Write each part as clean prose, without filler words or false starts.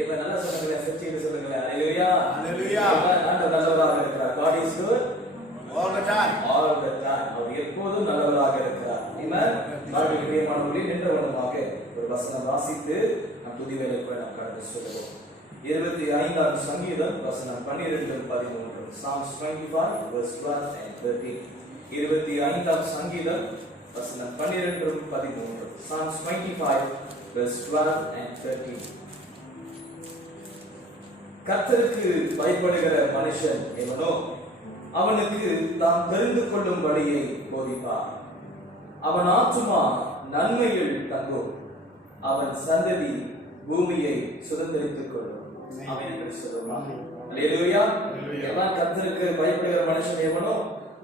ஆமென். நல்லா சொல்லுங்க, செஞ்சிட்டு சொல்லுங்க. ஹalleluya. Hallelujah. ஆண்டவர் நல்லவராக இருக்கிறார். God is good All the time. all the time. அவர் எப்போதும் நல்லவராக இருக்கிறார். ஆமென். நாளுக்கு பிரியமானவர்களே, நின்றவனமாக ஒரு வசனம் வாசித்து நம் துதி வேலைக்குள் நாம் கடந்து செல்வோம். 25ஆம் சங்கீதம் வசனம் 12-13. Psalms 25 verse 12 and 13. 25ஆம் சங்கீதம் வசனம் 12-13. Psalms 25 verse 12 and 13. கர்த்தருக்கு பயப்படுகிற மனுஷன் எவனோ அவனுக்கு தாம் தெரிந்து கொள்ளும் வழியை போதிப்பார். அவன் ஆத்துமா நன்மையில் தங்கும், அவன் சந்ததி பூமியை சுதந்திரித்துக் கொள்ளும். ஆமென் என்று சொல்லுவோம். அல்லேலூயா. எவன் கர்த்தருக்கு பயப்படுகிற மனுஷன் எவனோ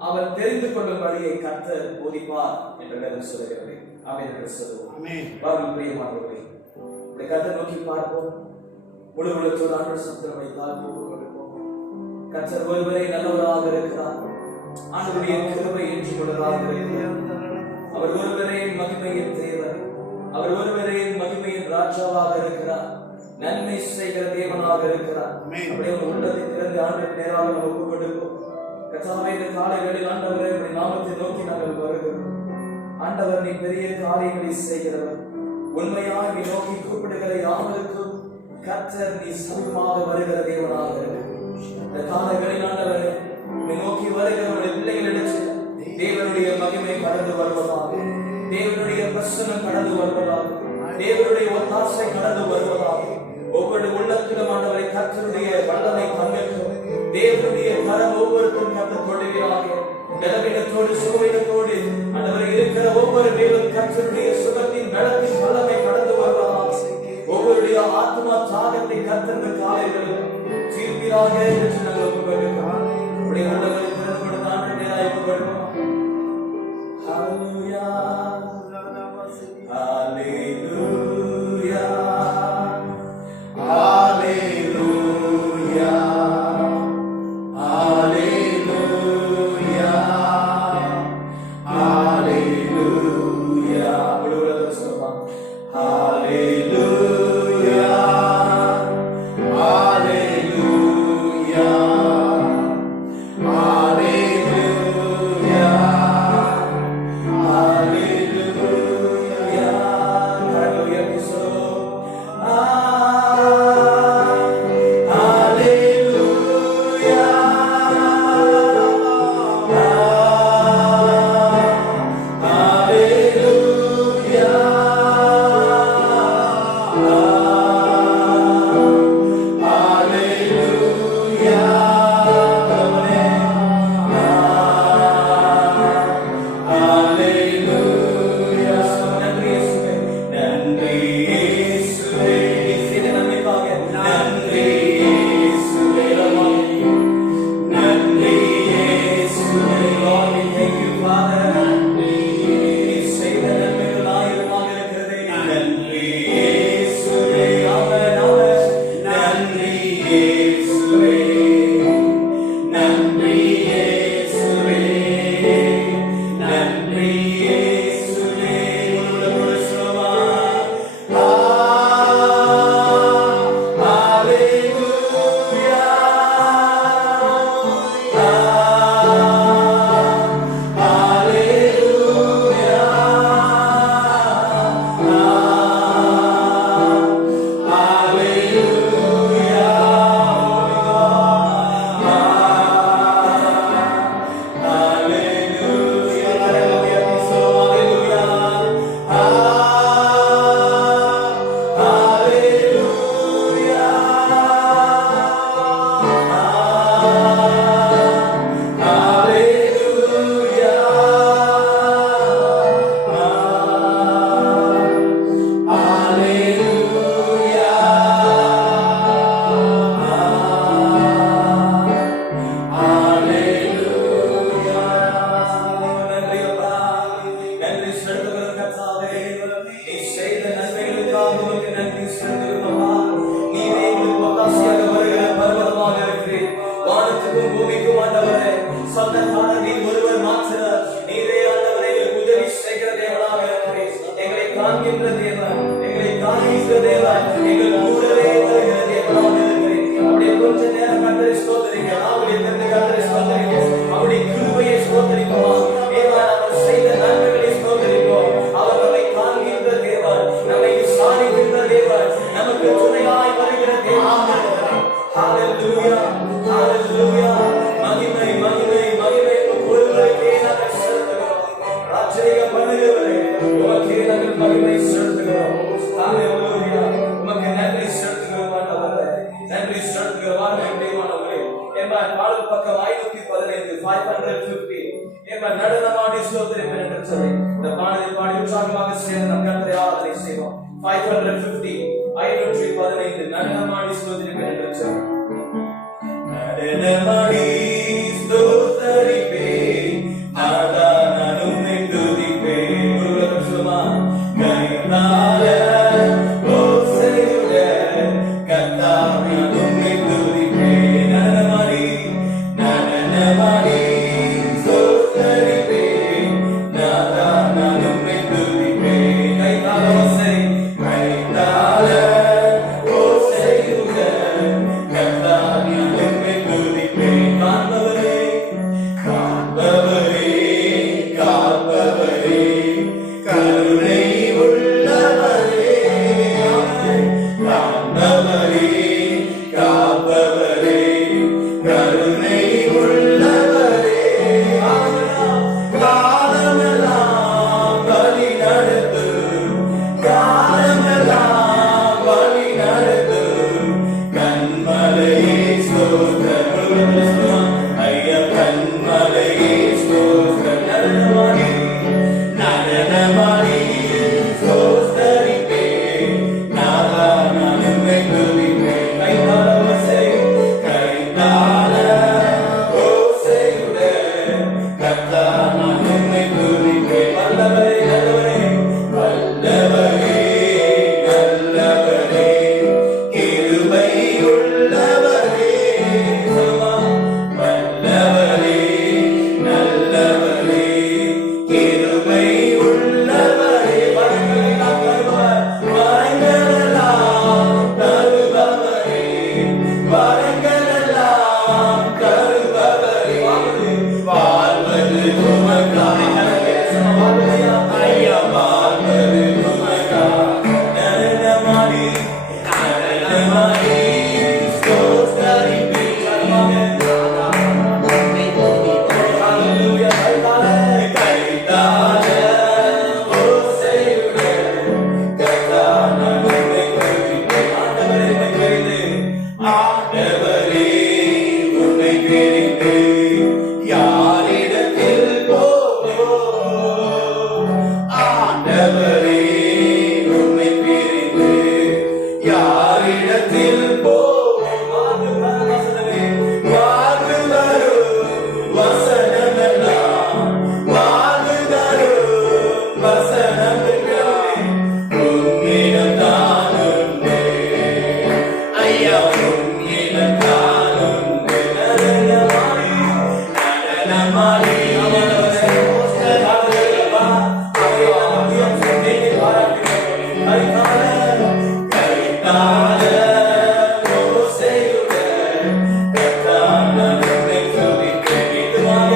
அவன் தெரிந்து கொள்ளும் வழியை கர்த்தர் போதிப்பார் என்று வேதம் சொல்கிறது. ஆமென் என்று சொல்லுவோம். ஆமென். வாருங்கள் பிரியமானவர்களே, இப்படி கர்த்தர் நோக்கி பார்ப்போம். முழு உள்ளத்தோடு ஆண்டவர் சத்தம் வைத்தால் கர்த்தர் ஒருவரே நல்லவராக இருக்கிறார். ஆண்டவருடைய கிருபை என்றும் உள்ளதாக இருக்கிறார். அவர் ஒருவரே மகிமையின் தேவன், அவர் ஒருவரே மகிமையின் ராஜாவாக இருக்கிறார். நன்மை செய்கிற தேவனாக இருக்கிறார். அப்படியே ஒரு உள்ளத்தை திறந்து ஆண்டவர் நேராக நம்ம ஒப்புக் கொடுப்போம். கர்த்தாவே, இந்த காலை வேளையில் ஆண்டவரே உம்முடைய நாமத்தை நோக்கி நாங்கள் வருகிறோம். ஆண்டவர், நீ பெரிய காரியங்களை செய்கிறவர். உண்மையாய் நீ நோக்கி கூப்பிடுகிற யாவருக்கும் கர்த்தர் நீ சமீபமாக வருகிற தேவனாக இருக்கிறார். இந்த காலங்களில் ஆண்டவரே நீ நோக்கி வருகிற உடைய பிள்ளைகளிடத்தில் தேவனுடைய மகிமை கடந்து வருவதாக, தேவனுடைய பிரசன்னம் கடந்து வருவதாக, தேவனுடைய ஒத்தாசை கடந்து வருவதாக, ஒவ்வொரு உள்ளத்திலும் ஆண்டவரை கர்த்தருடைய வல்லமை பங்கேற்கும். தேவனுடைய கரம் ஒவ்வொருக்கும் கர்த்தர் தொடுகிறாக. பலவீனத்தோடு சுகவீனத்தோடு ஆண்டவரை இருக்கிற ஒவ்வொரு மேலும் கர்த்தருடைய சுகத்தின் பலத்தின் வல்லமை கடந்து வருவதாக. ஒவ்வொருடைய ஆத்மா தியாகத்தை கர்த்தர் காலையில் தீர்ப்பீராக என்று நாங்கள் ஒப்புக்கொள்கிறோம். உடைய உள்ளங்களை திறந்து கொடுத்து ஆண்டு நேராக ஒப்புக்கொள்கிறோம். ஹalleluya ஹalleluya ஹalleluya ஹalleluya ஹalleluya. முழுவதும் சொல்லலாம். ஹalleluya ஹalleluya நன்றி இயேசுவே, ஹalleluya ஹalleluya மகிமை மகிமை மகிமை ஒருவருக்கே நாங்கள் செலுத்துகிறோம். ராஜ்யம் பண்ணுகிறவரே உமக்கே நாங்கள் மகிமை செலுத்துகிறோம். ஹalleluya உமக்கு நன்றி செலுத்துகிறோம் ஆண்டவரே, நன்றி செலுத்துகிறோம் ஆண்டவரே. பாடல் பக்கம் 515 550 நடனமாடி ஸ்தோத்திரம் என்று சொல்லி இந்த பாடலை பாடி உற்சாகமாக சேர்ந்து நம் கர்த்தரை ஆராதனை செய்வோம். 550 515 நடனமாடி ஸ்தோத்திரம் என்று சொல்லி நடனமாடி ஸ்தோத்தரிப்பே நாதா நான் உம்மை துதிப்பே. ஒருவர் சொல்லுமா கைதால ஓசையுடன் கர்த்தாவே நான் உம்மை துதிப்பே. நடனமாடி நடனமாடி ஸ்தோத்தரிப்பே நாதா நான் உம்மை துதிப்பே. கைதால ஓசை கைதால ஓசையுடன் கர்த்தாவே நான் உம்மை துதிப்பே. காண்பவரே காண்பவரே காண்பவரே கருணை உள்ளவரே காண்பவரே காண்பவரே கருணை உள்ளவரே காலமெல்லாம் வழி நடத்து காலமெல்லாம் வழி நடத்து கண்மலையே ஸ்தோத்திரம் ஐயா கண்மலையே ஸ்தோத்திரம். நடனமாடி நடனமாடி ஸ்தோத்தரிப்பே நாதா நான் உம்மை துதிப்பே. கைதால ஓசை கைதால ஓசையுடன் கர்த்தா நான் உம்மை துதிப்பே. வல்லவரே நல்லவரே வல்லவரே நல்லவரே கிருபை உள்ளவரே சொல்லுமா வல்லவரே நல்லவரே கிருபை உள்ளவரே வரங்களெல்லாம் தருபவரே வரங்களெல்லாம் தருபவரே வாழ்வது உமக்காக ஐயா வாழ்வது உமக்காக. நடனமாடி நடனமாடி ஸ்தோத்தரிப்பே ஹalleluya கைதால ஓசையுடன் கர்த்தா நான் உம்மை துதிப்பே. ஆண்டவரே உம்மை பிரிந்து ஆண்டவரே உம்மை பிரிந்து யாரிடத்தில் போவோம். ஆண்டவரே உம்மை பிரிந்து யாரிடத்தில் போவோம். வாழ்வு தரும் வசனமெல்லாம் வாழ்வு தரும் வசனமெல்லாம் உம்மிடம் தான் உண்டு ஐயா உம்மிடம் தான் உண்டு. நடனமாடி நடனமாடி கைதால ஓசையுடன் கர்த்தா நான் உம்மை துதிப்பே. இதுவாக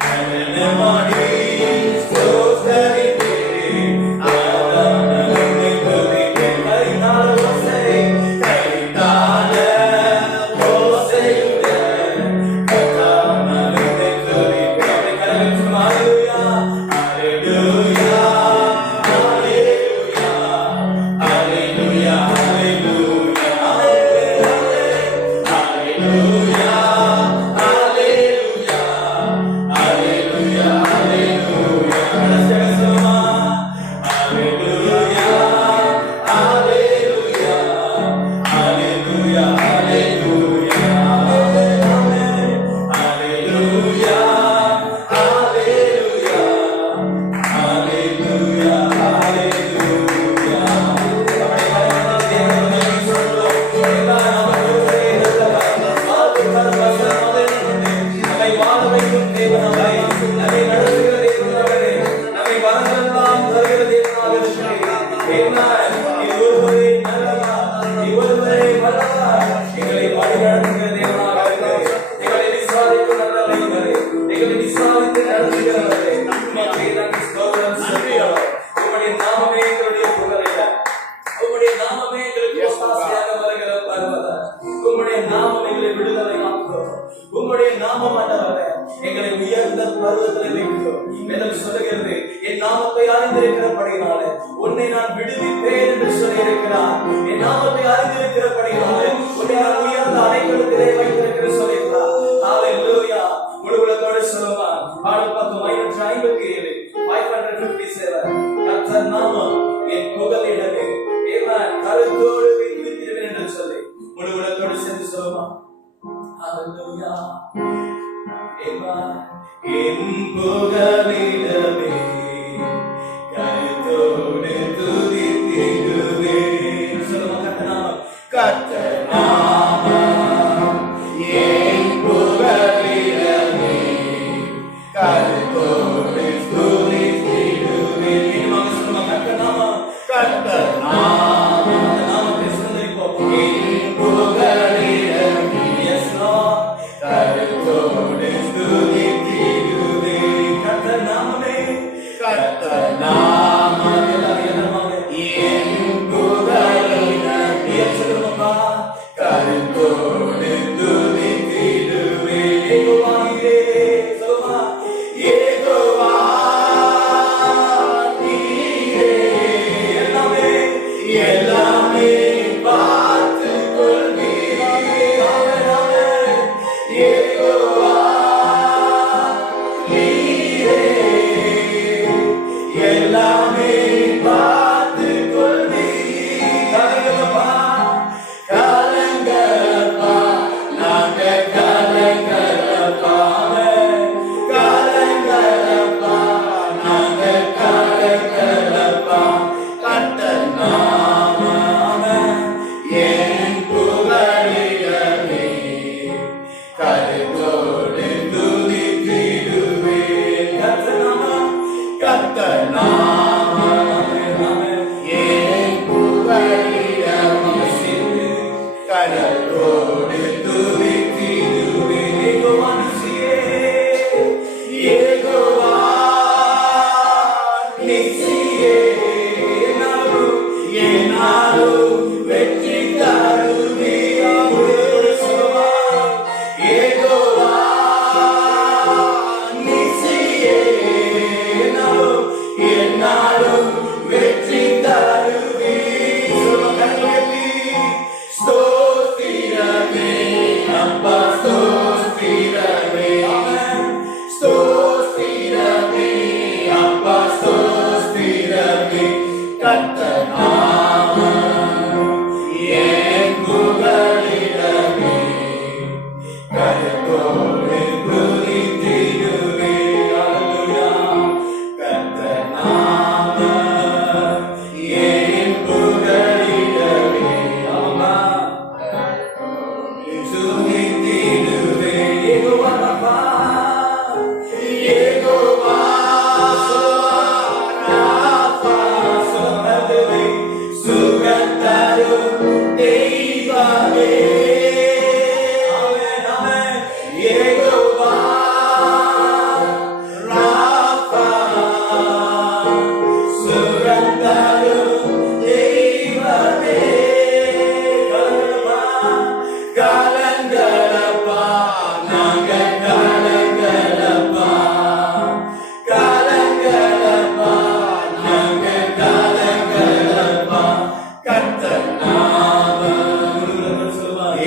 நடனமாடி ஸ்தோத்தரிப்பே நாதா நான் உம்மை துதிப்பே. கைதால ஓசை கைதால ஓசையுடன் கர்த்தா நான் உம்மை துதிப்பே. கரங்களை சொல்லுமா ஹalleluya ஹalleluya ஹalleluya ஹalleluya கர்த்தர் நாமம் என் புகலிடமே கருத்தோடு துதித்திடுவேன். மீண்டுமாக சொல்லுங்க, கர்த்தர் நாமம். கர்த்தர் நாமம் அந்த நாமத்தை சுதந்தரிப்போம். என் புகலிடமே Yes, Lord. கருத்தோடு துதித்திடுவேன். கர்த்தர் நாமமே. கர்த்தர் நாமம் எல்லாரும் என்னமாக என் புகலிடமே சொல்லுங்கப்பா. கருத்தோடு துதித்திடுவேன். யெகோவா நீரே. சொல்லுமா. யெகோவா நீரே எல்லாமே எல்லாமே பார்த்துக் கொள்வீர். யெகோவா நீரே எல்லாமே பார்த்துக் கொள்வீர். கலங்கலப்பா. கலங்கலப்பா நாங்க கலங்கலப்பா கலங்கலப்பா நாங்க கலங்கலப்பா. கர்த்தர் நாமம் என் புகலிடமே கருத்தோடு துதித்திடுவேன். கர்த்தர் நாமம். கர்த்தர் நாமம் என் புகலிடமே கருத்தோடு துதித்திடுவேன். யெகோவா நீரே. யெகோவா நீரே என்னாலும் வெற்றி தருவீர். யெகோவா நீரே என்னாலும் வெற்றி தருவீர். ஸ்தோத்திரமே அப்பா ஸ்தோத்திரமே ஸ்தோத்திரமே அப்பா ஸ்தோத்திரமே. கர்த்தர் நாமம் என் புகலிடமே கருத்தோடு துதித்திடுவேன். அல்லேலூயா. கர்த்தர் நாமம் என் புகலிடமே துதித்திடுவேன். யெகோவா ராபா. யெகோவா ராபா சுகந்தருவே. சுகந்தரும் தெய்வமே. ஆமென், ஆமென். யெகோவா ராபா சுகந்தரும் தெய்வமே. கலங்கலப்பா நாங்க கலங்கலப்பா கலங்கலப்பா நாங்க கலங்கலப்பா. கர்த்தர் நாமம் சொல்லுவார்.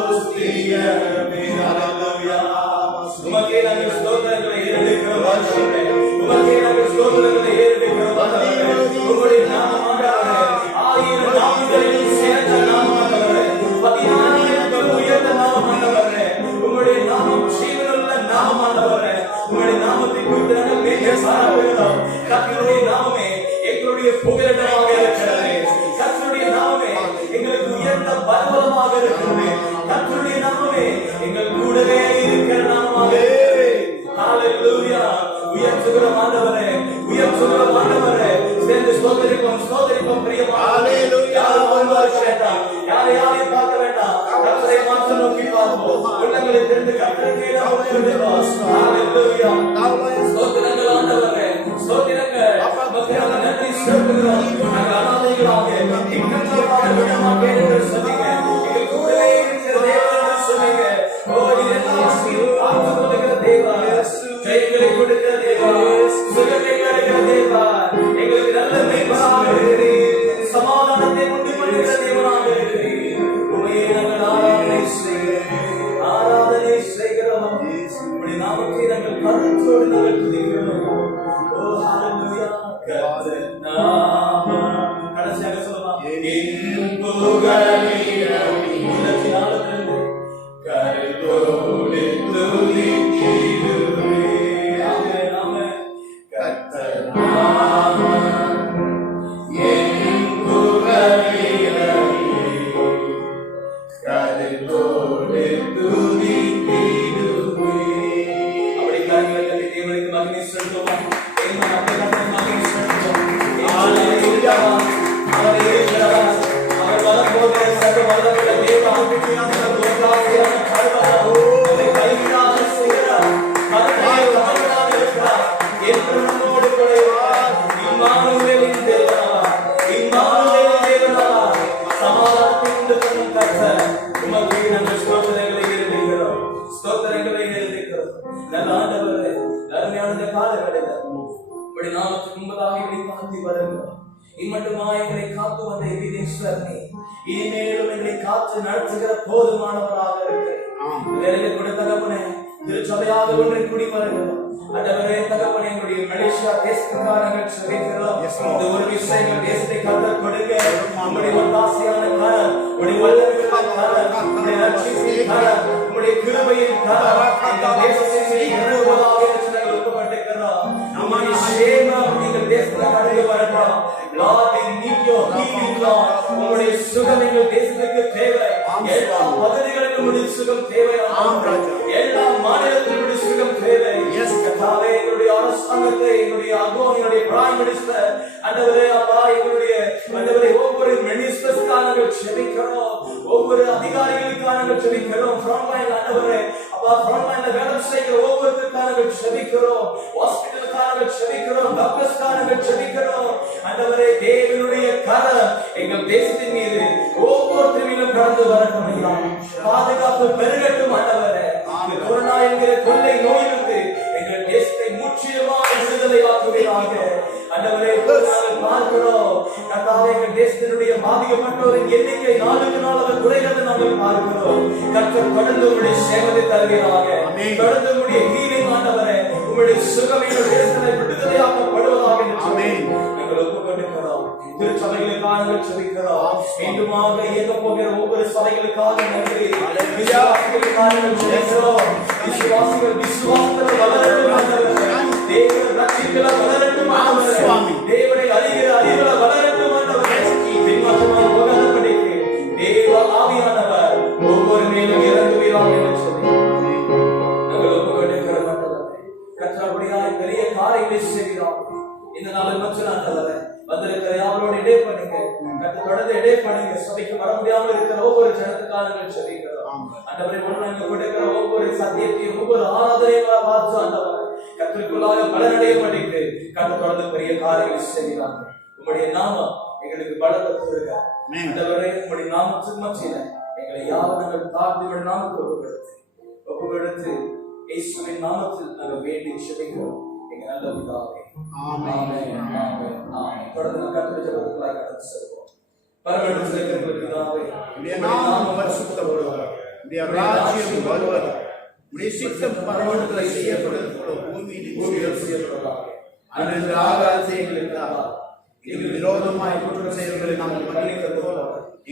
ஸ்தோத்திரமே. ஹalleluya. உமக்கே நாங்கள் ஸ்தோத்திரங்களை ஏறெடுக்கிறோம் ஆண்டவரே. உமக்கே நாங்கள் ஸ்தோத்திரங்களை ஏறெடுக்கிறோம் ஆண்டவரே. உம்முடைய நாமம் ஆண்டவரே, ஆயிரம் நாமங்களில் சிறந்த நாமம் ஆண்டவரே. 14,000 உயர்ந்த நாமம் ஆண்டவரே. உம்முடைய நாமம் ஜீவனுள்ள நாமம் ஆண்டவரே. உம்முடைய நாமத்தை குறித்து நாங்கள் மேலே பாராட்டுகிறோம். கர்த்தருடைய நாமமே எங்களுடைய புகலிடமாக இருக்கிறது. கர்த்தருடைய நாமமே எங்களுக்கு உயர்ந்த பர்வதமாக இருக்கிறது. கர்த்தருடைய நாமமே எங்கள் கூடவே இருக்கிற நாமமாக. ஹalleluya. உயர்த்துகிறோம் ஆண்டவரே, உயர்த்துகிறோம் ஆண்டவரே. சேர்ந்து ஸ்தோத்திரிப்போம் பிரியமான. ஹalleluya. யாரையும் பார்க்க வேண்டாம், கர்த்தரை மாத்திரம் நோக்கி பார்ப்போம். உள்ளங்களை திறந்து கர்த்தருக்கே நாம் ஒப்புவிப்போம். ஹalleluya. ஸ்தோத்திரங்கள் ஆண்டவரே, ஸ்தோத்திரங்கள். உமக்காக நன்றி செலுத்துகிறோம். நாங்கள் அனாதைகளாக இக்கட்டான விடமாக என்று சொன்னீங்க. எங்கள் கூடவே இருக்கிற தேவன் என்று சொன்னீங்க. ஓ, இதெல்லாம் பார்த்து கொண்டிருக்கிற தேவா, ஜெயங்களை கொடுக்கிற தேவா, சுகத்தை கொடுக்கிற தேவா, எங்களுக்கு நல்ல மேய்ப்பனாக இருக்கிறீர். சமாதானத்தை உண்டு பண்ணுகிற தேவனாக இருக்கிறீர். உண்மையை நாங்கள் ஆராதனை செய்கிறோம். உம்முடைய நாமத்தை நாங்கள் கருத்தோடு நாங்கள் துதிக்கிறோம். ஓ, ஹalleluya. கர்த்தர் நாமம். கடைசியாக சொல்லலாம். என் புகலிடமே. உள்ளத்தினாலிருந்து கருத்தோடு துதிக்கிறேன். ஆமென், ஆமென். கர்த்தர் நாமம் என் புகலிடமே. கருத்தோடு துதிக்கிறேன். அப்படி கரங்களை தட்டி தேவனுக்கு மகிமை செலுத்துவோம். தேவன் அப்படி மகிமை செலுத்துவோம். ஹalleluya. அவர் இருக்கிறார். அவர் வரப்போகிற சர்வ வல்லமையுள்ள தேவன். ஒத்தாசையான பர்வதம். நம்மை கைவிடாத சிகரம். மரணத்தை தாங்காது இருக்கிறார். என்றும் நம்மோடு கூட இருக்கிறார். இம்மானுவேலின் தேவனாவார். இம்மானுவேலின் தேவனாவார். சமாதானத்தை உண்டு பண்ணும் கர்த்தர். உமக்கு நாங்கள் ஸ்தோத்திரங்களை ஏறெடுக்கிறோம். ஸ்தோத்திரங்களை ஏறெடுக்கிறோம். நல்ல ஆண்டவரே, அருமையான இந்த காலங்களில் உம்முடைய நாமத்துக்கு முன்பதாக எங்களை காத்து வருகிறோம். இம்மட்டுமா எங்களை காத்து வந்த எபினேஸ்வரனே, இனிமேலும் எங்களை காத்து நடத்துகிற போதுமானவராக இருக்கிறேன். வேலையை கூட தகப்பனே, திருச்சபையாக ஒன்றை கூடி வருகிறோம். ஆண்டவரே தகப்பனே, எங்களுடைய மலேசியா தேசத்துக்காக நாங்கள் செபிக்கிறோம். இந்த ஒரு விஷயங்கள் தேசத்தை கர்த்தர் கொடுங்க. உம்முடைய ஒத்தாசையான கரம், உம்முடைய வல்லமையுள்ள கரம், உம்முடைய ரட்சிப்பின் கரம், உம்முடைய கிருபையின் கரம் இந்த தேசத்தை இறங்குவதாக என்று நாங்கள் ஒப்புக்கொண்டிருக்கிறோம். நம்முடைய சேமம் எங்கள் தேசத்தில் கடந்து வரட்டும். Lord, we need your healing, Lord. உம்முடைய சுகம் எங்கள் தேசத்துக்கு தேவை. எல்லா பகுதிகளிலும் உம்முடைய சுகம் தேவை. எல்லா மாநிலத்திலும் உம்முடைய சுகம் தேவை. கர்த்தாவே, எங்களுடைய அரசாங்கத்தை, எங்களுடைய அகோன், எங்களுடைய பிரைம் மினிஸ்டர், ஆண்டவரே அப்பா, எங்களுடைய ஆண்டவரே ஒவ்வொரு மினிஸ்டர்ஸ்க்காக நாங்கள் செபிக்கிறோம். ஒவ்வொரு அதிகாரிகளுக்காக நாங்கள் செபிக்கிறோம். ஃப்ரண்ட் லைன் ஆண்டவரே அப்பா, ஃப்ரண்ட் லைன்ல வேலை செய்கிற ஒவ்வொருத்தருக்காக நாங்கள் செபிக்கிறோம். ஹாஸ்பிட்டலுக்காக நாங்கள் செபிக்கிறோம். டாக்டர்ஸ்க்காக நாங்கள் செபிக்கிறோம். ஆண்டவரே, தேவனுடைய கரம் எங்கள் தேசத்தின் மீது ஒவ்வொருத்தர் மீதும் கடந்து வரட்டும் ஐயா. பாதுகாப்பு பெருகட்டும் ஆண்டவரே. கொரோனா என்கிற கொள்ளை நோயிலிருந்து எங்கள் தேசத்தை முற்றிலுமாக விடுதலை ஆக்குவீராக. ஆண்டவரே, நாங்கள் பார்க்கிறோம் கர்த்தாவே, எங்கள் தேசத்தினுடைய பாதிக்கப்பட்டோரின் எண்ணிக்கை நாளுக்கு நாள் அவர் குறைகிறது நாங்கள் பார்க்கிறோம். கர்த்தர் தொடர்ந்து உங்களுடைய சேவத்தை தருவீராக. தொடர்ந்து உங்களுடைய ஹீலிங் ஆண்டவரே, உங்களுடைய சுகம் எங்கள் தேசத்தை விடுதலையாக்கப்படுவதாக நாங்கள் ஒப்புக்கொண்டிருக்கிறோம். திருச்சபைகளுக்காக நாங்கள் செபிக்கிறோம். மீண்டுமாக இயங்க போகிற ஒவ்வொரு சபைகளுக்காக நன்றி. விசுவாசிகளுக்காக நாங்கள் செபிக்கிறோம். விசுவாசிகள் விசுவாசத்தில் வளரட்டும் ஆண்டவரே. தேவனை ரட்சிக்கல வளரட்டும் ஆண்டவரே. தேவனை அறிகிற அறிவுல வளரட்டும் ஆண்டவரே. பின்மாற்றமாய் போகாதபடிக்கு தேவ ஆவியானவர் ஒவ்வொரு மேலும் இறங்குவீராக என்று சொல்லி நாங்கள் ஒப்புக்கொண்டிருக்கிறோம் ஆண்டவரே. கர்த்தருடையாய் பெரிய காரியங்களை செய்கிறார். இந்த நாள் மற்ற ஆண்டவரே, வந்திருக்கிற யாரோட இடை பண்ணுங்க. கர்த்தர் தொடர்ந்து இடை பண்ணுங்க. சபைக்கு வர முடியாமல் இருக்கிற ஒவ்வொரு ஜனத்துக்காக நாங்கள் செபிக்கிறோம். ஆண்டவரே, நாங்கள் கொடுக்கிற ஒவ்வொரு சத்தியத்தையும் ஒவ்வொரு ஆராதனைகளை பார்த்து ஆண்டவரே கர்த்தருக்குள்ளாக பலனடைய பண்ணிட்டு கர்த்தர் தொடர்ந்து பெரிய காரியங்கள் செய்கிறாங்க. உம்முடைய நாமம் எங்களுக்கு பலத்தை கொடுங்க ஆண்டவரே. உம்முடைய நாமத்துக்கு மத்தியில எங்களை யாரும் நாங்கள் தாழ்ந்து உம்முடைய நாமத்தை ஒப்புக்கொடுத்து இயேசுவின் நாமத்தில் நாங்கள் வேண்டி செபிக்கிறோம் எங்க நல்ல பிதாவே. ஆமென், ஆமென், ஆமென். தொடர்ந்து கர்த்தருடைய ஜெபத்துக்குள்ளாக கடந்து செல்வோம். பரமண்டலத்தில் இருக்கிற பிதாவே, உம்முடைய நாமம் பரிசுத்தப்படுவதாக. உடைய ராஜ்யம் வருவது, உடைய சித்தம் பரலோகத்தில் செய்யப்படுவது போல பூமியில் செய்யப்படுவதாக. அன்று ஆகாரத்தை எங்களுக்கு தாரும். எங்கள் விரோதமாய் குற்றம் செயல்களை நாங்கள் மன்னித்தது போல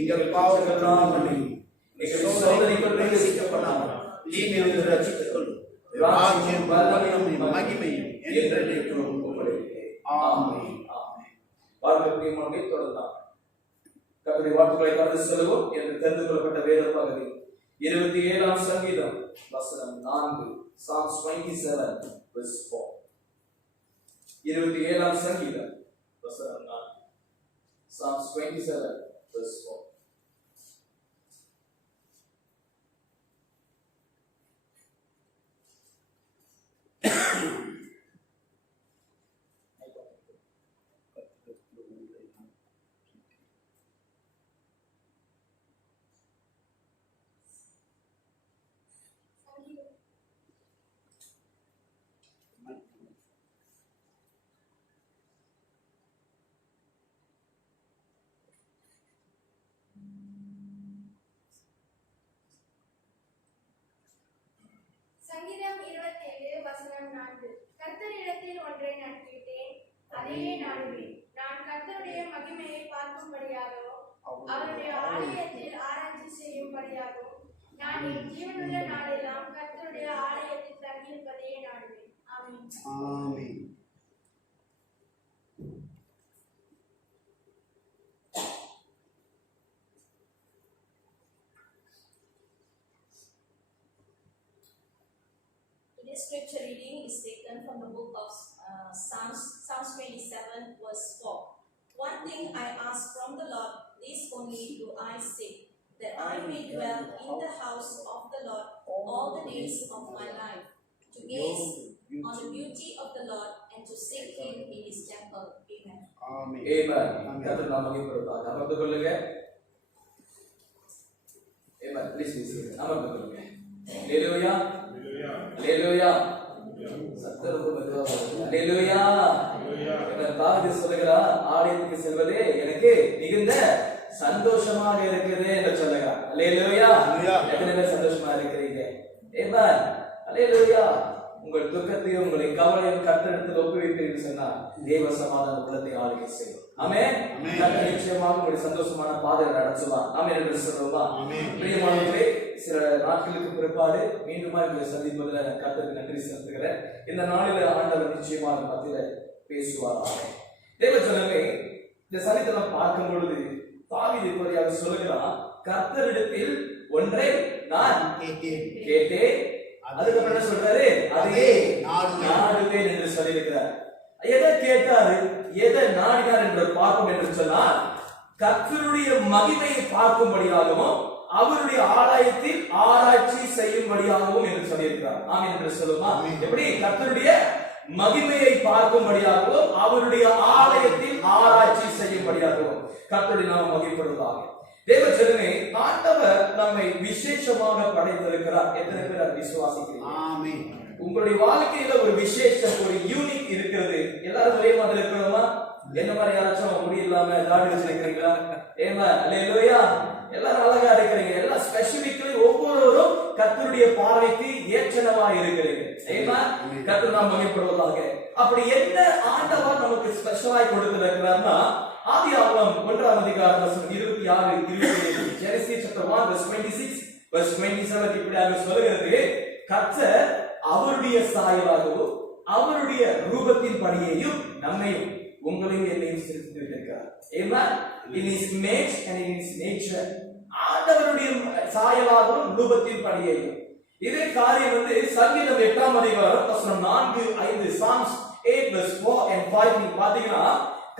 எங்கள் பாவங்களெல்லாம் மன்னியும். எங்கள் சோதனைக்குள் பிரவேசிக்கப்படாமல் தீமையிலிருந்து ரட்சித்துக் கொள்ளும். ராஜ்யம் வல்லமையும் மகிமையும் என்றென்றைக்கும் உம்முடையதே. ஆமென். வாழ்க்கை தொடர்ந்தார். கர்த்தருடைய வார்த்தைகளை கடந்து செல்வோம் என்று தெரிந்து கொள்ளப்பட்ட வேத பகுதி 27ஆம் சங்கீதம் வசனம் 4. Psalms 27 verse 4. 27ஆம் சங்கீதம் வசனம் 4. Psalms 27 verse 4. சங்கீதம் 27 வசனம் 4. கர்த்தரிடத்தில் ஒன்றை நான் கேட்டேன், அதையே நாடுவேன். நான் கர்த்தருடைய மகிமையை பார்க்கும்படியாகவும் அவருடைய ஆலயத்தில் ஆராய்ச்சி செய்யும்படியாகவும் நான் என் ஜீவனுள்ள நாளெல்லாம் கர்த்தருடைய ஆலயத்தில் தங்கியிருப்பதையே நாடுவேன். ஆமென். ஆமென். Today's scripture reading is taken from the book of Psalms 27 verse 4. One thing I ask from the Lord, this only do I seek, that I may dwell in the house of the Lord all the days of my life, to gaze on the beauty of the Lord and to seek Him in His temple. Amen. Amen. Amen. கர்த்தர் நாம மகிமைப்படுவதாக. அமர்ந்து கொள்ளுங்க. Amen. Please be seated. அமர்ந்து கொள்ளுங்க. Hallelujah. Hallelujah. சத்தம் போடுங்க. Hallelujah. தாவீது சொல்லுகிறார், ஆலயத்துக்கு செல்வதே எனக்கு மிகுந்த சந்தோஷமாக இருக்குது என்று சொல்லுகிறார். Hallelujah. எத்தனை பேர் சந்தோஷமா இருக்கிறீங்க? Amen. Hallelujah. உங்கள் துக்கத்தையும் உங்களை கவலையும் கர்த்தரிடத்தில் ஒப்புவிப்பீர்கள் சொன்னால் தேவ சமாதான உள்ளத்தை ஆளுகை செய்யும். ஆமென். கர்த்தர் நிச்சயமாக உங்களுடைய சந்தோஷமான பாதையை நடத்துவார். ஆமென் என்று சொல்லுவா. பிரியமானவர்களே, சில நாட்களுக்கு பிற்பாடு மீண்டுமா உங்களை சந்திப்பதில் கர்த்தருக்கு நன்றி செலுத்துகிறேன். இந்த நாளில் ஆண்டவர் நிச்சயமாக மத்தியில பேசுவார். ஆமென். தேவ ஜனமே, இந்த சங்கீதம் பார்க்கும் பொழுது தாவீது இப்படியாக சொல்லுகிறான், கர்த்தரிடத்தில் ஒன்றை நான் கேட்டேன், அதுக்கப்புறம் என்ன சொல்றாரு, அதையே நாடுவேன் என்று சொல்லியிருக்கிறார். எதை கேட்டாரு, எதை நாடினார் என்று பார்ப்போம் என்று சொன்னால், கர்த்தருடைய மகிமையை பார்க்கும்படியாகவும் அவருடைய ஆலயத்தில் ஆராய்ச்சி செய்யும்படியாகவும் என்று சொல்லியிருக்கிறார். ஆமென் என்று சொல்லுமா? எப்படி? கர்த்தருடைய மகிமையை பார்க்கும்படியாகவும் அவருடைய ஆலயத்தில் ஆராய்ச்சி செய்யும்படியாகவும் கர்த்தருடைய நாமம் மகிமைப்படுவதாக. தேவ ஜனமே, ஆண்டவர் நம்மை விசேஷமாக படைத்திருக்கிறார். எத்தனை பேர் அதை விசுவாசிக்கிறீங்க? ஆமென். உங்களுடைய வாழ்க்கையில ஒரு விசேஷம், ஒரு யூனிக் இருக்கிறது. எல்லாரும் ஒரே மாதிரி இருக்கணுமா? என்ன மாதிரி யாராச்சும் முடி இல்லாம தாடி வச்சிருக்கிறீங்களா? ஏமா அல்லேலூயா. எல்லாரும் அழகா இருக்கிறீங்க. எல்லாம் ஸ்பெசிபிக்கலி ஒவ்வொருவரும் கர்த்தருடைய பார்வைக்கு ஏற்றனவா இருக்கிறீங்க. ஏமா கர்த்தர் நாம் மகிமைப்படுவதாக. அப்படி என்ன ஆண்டவர் நமக்கு ஸ்பெஷலாய் கொடுத்திருக்கிறார்னா, ஆதியாகமம் 1ஆம் அதிகாரம் வசனம் 26 27, Genesis chapter 1 verse 26 verse 27 இப்படியாக சொல்கிறது, கர்த்தர் அவருடைய சாயலாகவும் அவருடைய ரூபத்தின் படியையும் நம்மையும் உங்களையும் என்னையும் சிருஷ்டித்திருக்கிறார். Amen. In his image and in his nature. ஆண்டவருடைய சாயலாகவும் ரூபத்தின் படியையும். இதே காரியம் சங்கீதம் 8ஆம் அதிகாரம் வசனம் 4 5 Psalms 8 verse 4 and 5 நீங்க பாத்தீங்கன்னா,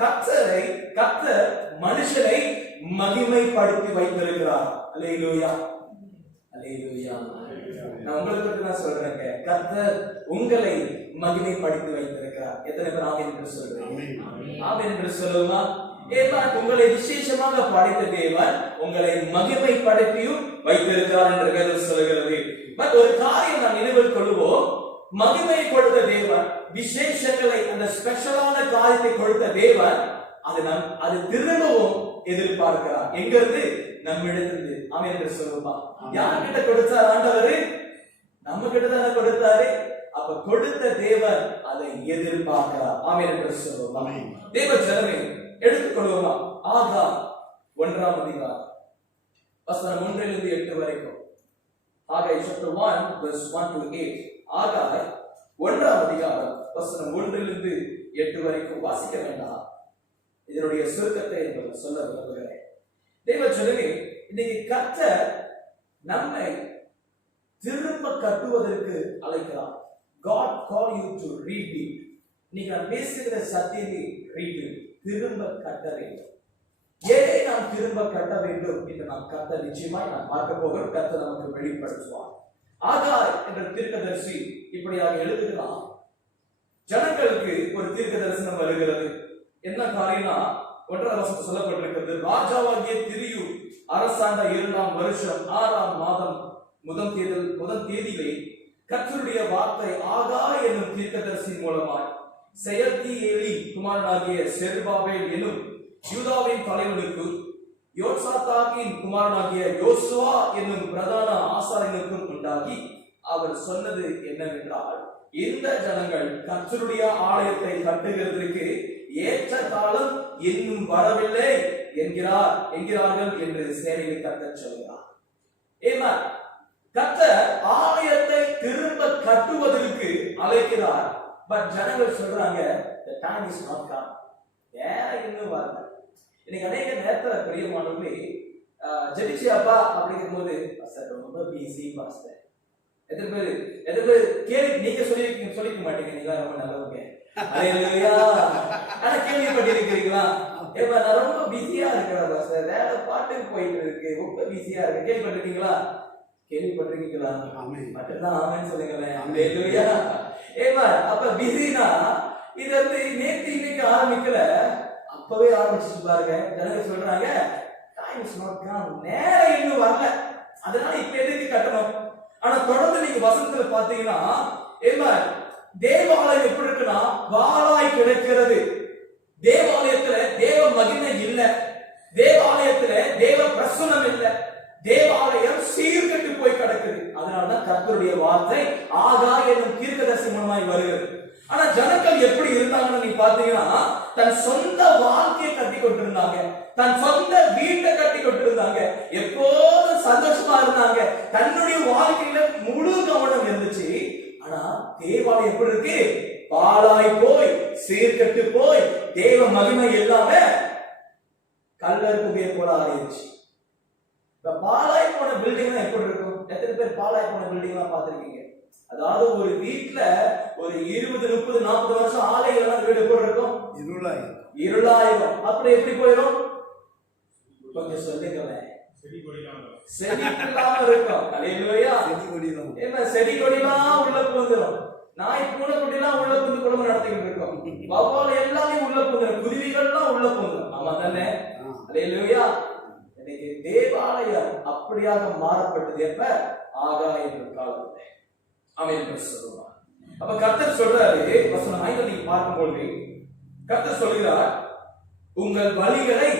கர்த்தர் மனுஷனை மகிமைப்படுத்தி வைத்திருக்கிறார். அல்லேலூயா. அல்லேலூயா. நான் உங்களுக்கு நான் சொல்றேங்க, கர்த்தர் உங்களை மகிமைப்படுத்தி வைத்திருக்கிறார். எத்தனை பேர் ஆமென் என்று சொல்றீங்க? ஆமென் என்று சொல்லுமா? ஏன்னா உங்களை விசேஷமாக படைத்த தேவன் உங்களை மகிமைப்படுத்தியும் வைத்திருக்கிறார் என்று வேதம் சொல்கிறது. பட் ஒரு காரியம் நாம் நினைவில் கொள்வோம், மகிமை கொடுத்த தேவன், விசேஷங்களை, அந்த ஸ்பெஷலான காரியத்தை கொடுத்த தேவன், அது திரும்பவும் எதிர்பார்க்கிறார். எங்க இருந்து? நம்மிடத்திலிருந்து. ஆமென் என்று சொல்லுமா? யார்கிட்ட கொடுத்தார் ஆண்டவர்? நம்ம கிட்ட தானே கொடுத்தாரு. அப்ப கொடுத்த தேவன் அதை எதிர்பார்க்கிறார். ஆமென் என்று சொல்லுமா? தேவ ஜனமே எடுத்துக்கொள்வோமா? ஆகார் 1ஆம் அதிகாரம் வசனம் 1 to 8 வரைக்கும். ஆகாய் chapter 1 verse 1 to 8. ஆகாய் 1ஆம் அதிகாரம் வசனம் 1 to 8 வரைக்கும் வாசிக்க வேண்டாம். இதனுடைய சுருக்கத்தை உங்களுக்கு சொல்ல விரும்புகிறேன். தேவ ஜனமே, இன்னைக்கு கர்த்தர் நம்மை திரும்ப கட்டுவதற்கு அழைக்கிறார். God call you to rebuild. நீங்க நான் பேசுகிற சத்தியத்தை rebuild, திரும்ப கட்ட வேண்டும். ஏன் நாம் திரும்ப கட்ட வேண்டும் என்று நாம் கர்த்தர் நிச்சயமாய் நாம் பார்க்க போகிறோம். கர்த்தர் நமக்கு வெளிப்படுத்துவார். ஆகாய் என்ற தீர்க்கதரிசி இப்படியாக எழுதுகிறான். ஜனங்களுக்கு ஒரு தீர்க்க தரிசனம் வருகிறது. என்ன காரியம்னா 1ஆம் வசனம் சொல்லப்பட்டிருக்கிறது. ராஜாவாகிய திரியு அரசாண்ட 2ஆம் வருஷம் 6ஆம் மாதம் முதல் தேதியிலே கர்த்தருடைய வார்த்தை ஆகாய் என்னும் தீர்க்கதரிசி மூலமாய் செயல்தியேலி குமாரனாகிய செருபாபேல் என்னும் யூதாவின் தலைவனுக்கும் யோசாத்தாக்கின் குமாரனாகிய யோசுவா என்னும் பிரதான ஆசாரியனுக்கும் உண்டாகி அவர் சொன்னது என்னவென்றால், இந்த ஜனங்கள் கர்த்தருடைய ஆலயத்தை கட்டுகிறதற்கு ஏற்ற காலம் இன்னும் வரவில்லை என்கிறார்கள் என்று சேனையில் கர்த்தர் சொல்கிறார். ஏமா கர்த்தர் ஆலயத்தை திரும்ப கட்டுவதற்கு அழைக்கிறார். பட் ஜனங்கள் சொல்றாங்க, the time is not come. இன்னும் வரல. இன்னைக்கு அநேக நேரத்துல பிரியமானவர்களே ஜெபிச்சியாப்பா அப்படிங்கும் போது பாஸ்டர் ரொம்ப பிஸி பாஸ்டர். எத்தனை பேர் கேள்வி நீங்க சொல்லிக்க மாட்டீங்க, நீங்க ரொம்ப நல்லவங்க. அல்லேலூயா. ஆனா கேள்விப்பட்டிருக்கிறீங்களா? ஏப்பா நான் ரொம்ப பிஸியா இருக்கிறேன் பாஸ்டர், வேற பாட்டுக்கு போயிட்டு இருக்கு, ரொம்ப பிஸியா இருக்கு. கேள்விப்பட்டிருக்கீங்களா? கேள்விப்பட்டிருக்கீங்களா? மட்டும்தான் ஆமென் சொல்லுங்களேன். அல்லேலூயா. ஏப்பா அப்ப பிஸினா இது வந்து நேத்து இன்னைக்கு ஆரம்பிக்கல, அப்பவே ஆரம்பிச்சு பாருங்க. ஜனங்க சொல்றாங்க டைம் இஸ் நாட் கம், நேரம் இன்னும் வரல, அதனால இப்ப எதுக்கு கட்டணும்? ஆனா தொடர்ந்து நீங்க வசனத்துல பாத்தீங்கன்னா ஏமா தேவாலயம் எப்படி இருக்குன்னா வாளாய் கிடக்கிறது. தேவாலயத்துல தேவ மகிமை இல்ல, தேவாலயத்துல தேவ பிரசன்னம் இல்ல, தேவாலயம் சீர்கெட்டு போய் கிடக்குது. அதனாலதான் கர்த்தருடைய வார்த்தை ஆகாய் என்னும் தீர்க்கதரிசி மூலமாய் வருகிறது. ஆனா ஜனங்கள் எப்படி இருந்தாங்கன்னு நீ பாத்தீங்கன்னா தன் சொந்த வாழ்க்கையை கட்டி கொண்டிருந்தாங்க, தன் சொந்த வீட்டை கட்டி கொண்டிருந்தாங்க, எப்போதும் சந்தோஷமா இருந்தாங்க, தன்னுடைய வாழ்க்கையில முழு கவனம் இருந்துச்சு. ஆனா தேவாலயம் எப்படி இருக்கு? பாழாய் போய் சீர்கெட்டு போய் தேவ மகிமை எல்லாமே கல்லர் குகையை போல ஆயிடுச்சு. இப்ப பாழாய் போன பில்டிங் எப்படி இருக்கும்? எத்தனை பேர் பாழாய் போன பில்டிங் எல்லாம் பார்த்திருக்கீங்க? அதாவது ஒரு வீட்டுல ஒரு 20, 30, 40 வருஷம் ஆலைகள் வீடு எப்படி இருக்கும்? இருளாயிரம். அப்படி எப்படி போயிடும்? கொஞ்சம் சொல்லுங்களேன். செடிகொடிலாம் இருக்கும். அல்லேலூயா. செடி கொடிலாம் உள்ள புகுந்துரும். நாய் பூனை குட்டிலாம் உள்ள புகுந்து குடும்பம் நடத்திக்கிட்டு இருக்கோம். வவ்வால் எல்லாமே உள்ள புகுந்துரும், குருவிகள்லாம் உள்ள புகுந்துரும். ஆமா தானே? அல்லேலூயா. இன்னைக்கு தேவாலயம் அப்படியாக மாறப்பட்டது எப்ப? ஆகாய் என்ற காலத்துல. ஆமென் என்று சொல்லுவார். அப்ப கர்த்தர் சொல்றாரு, வசனம் 5 நீங்க பார்க்கும்போது கர்த்தர் சொல்கிறார், உங்கள் வழிகளை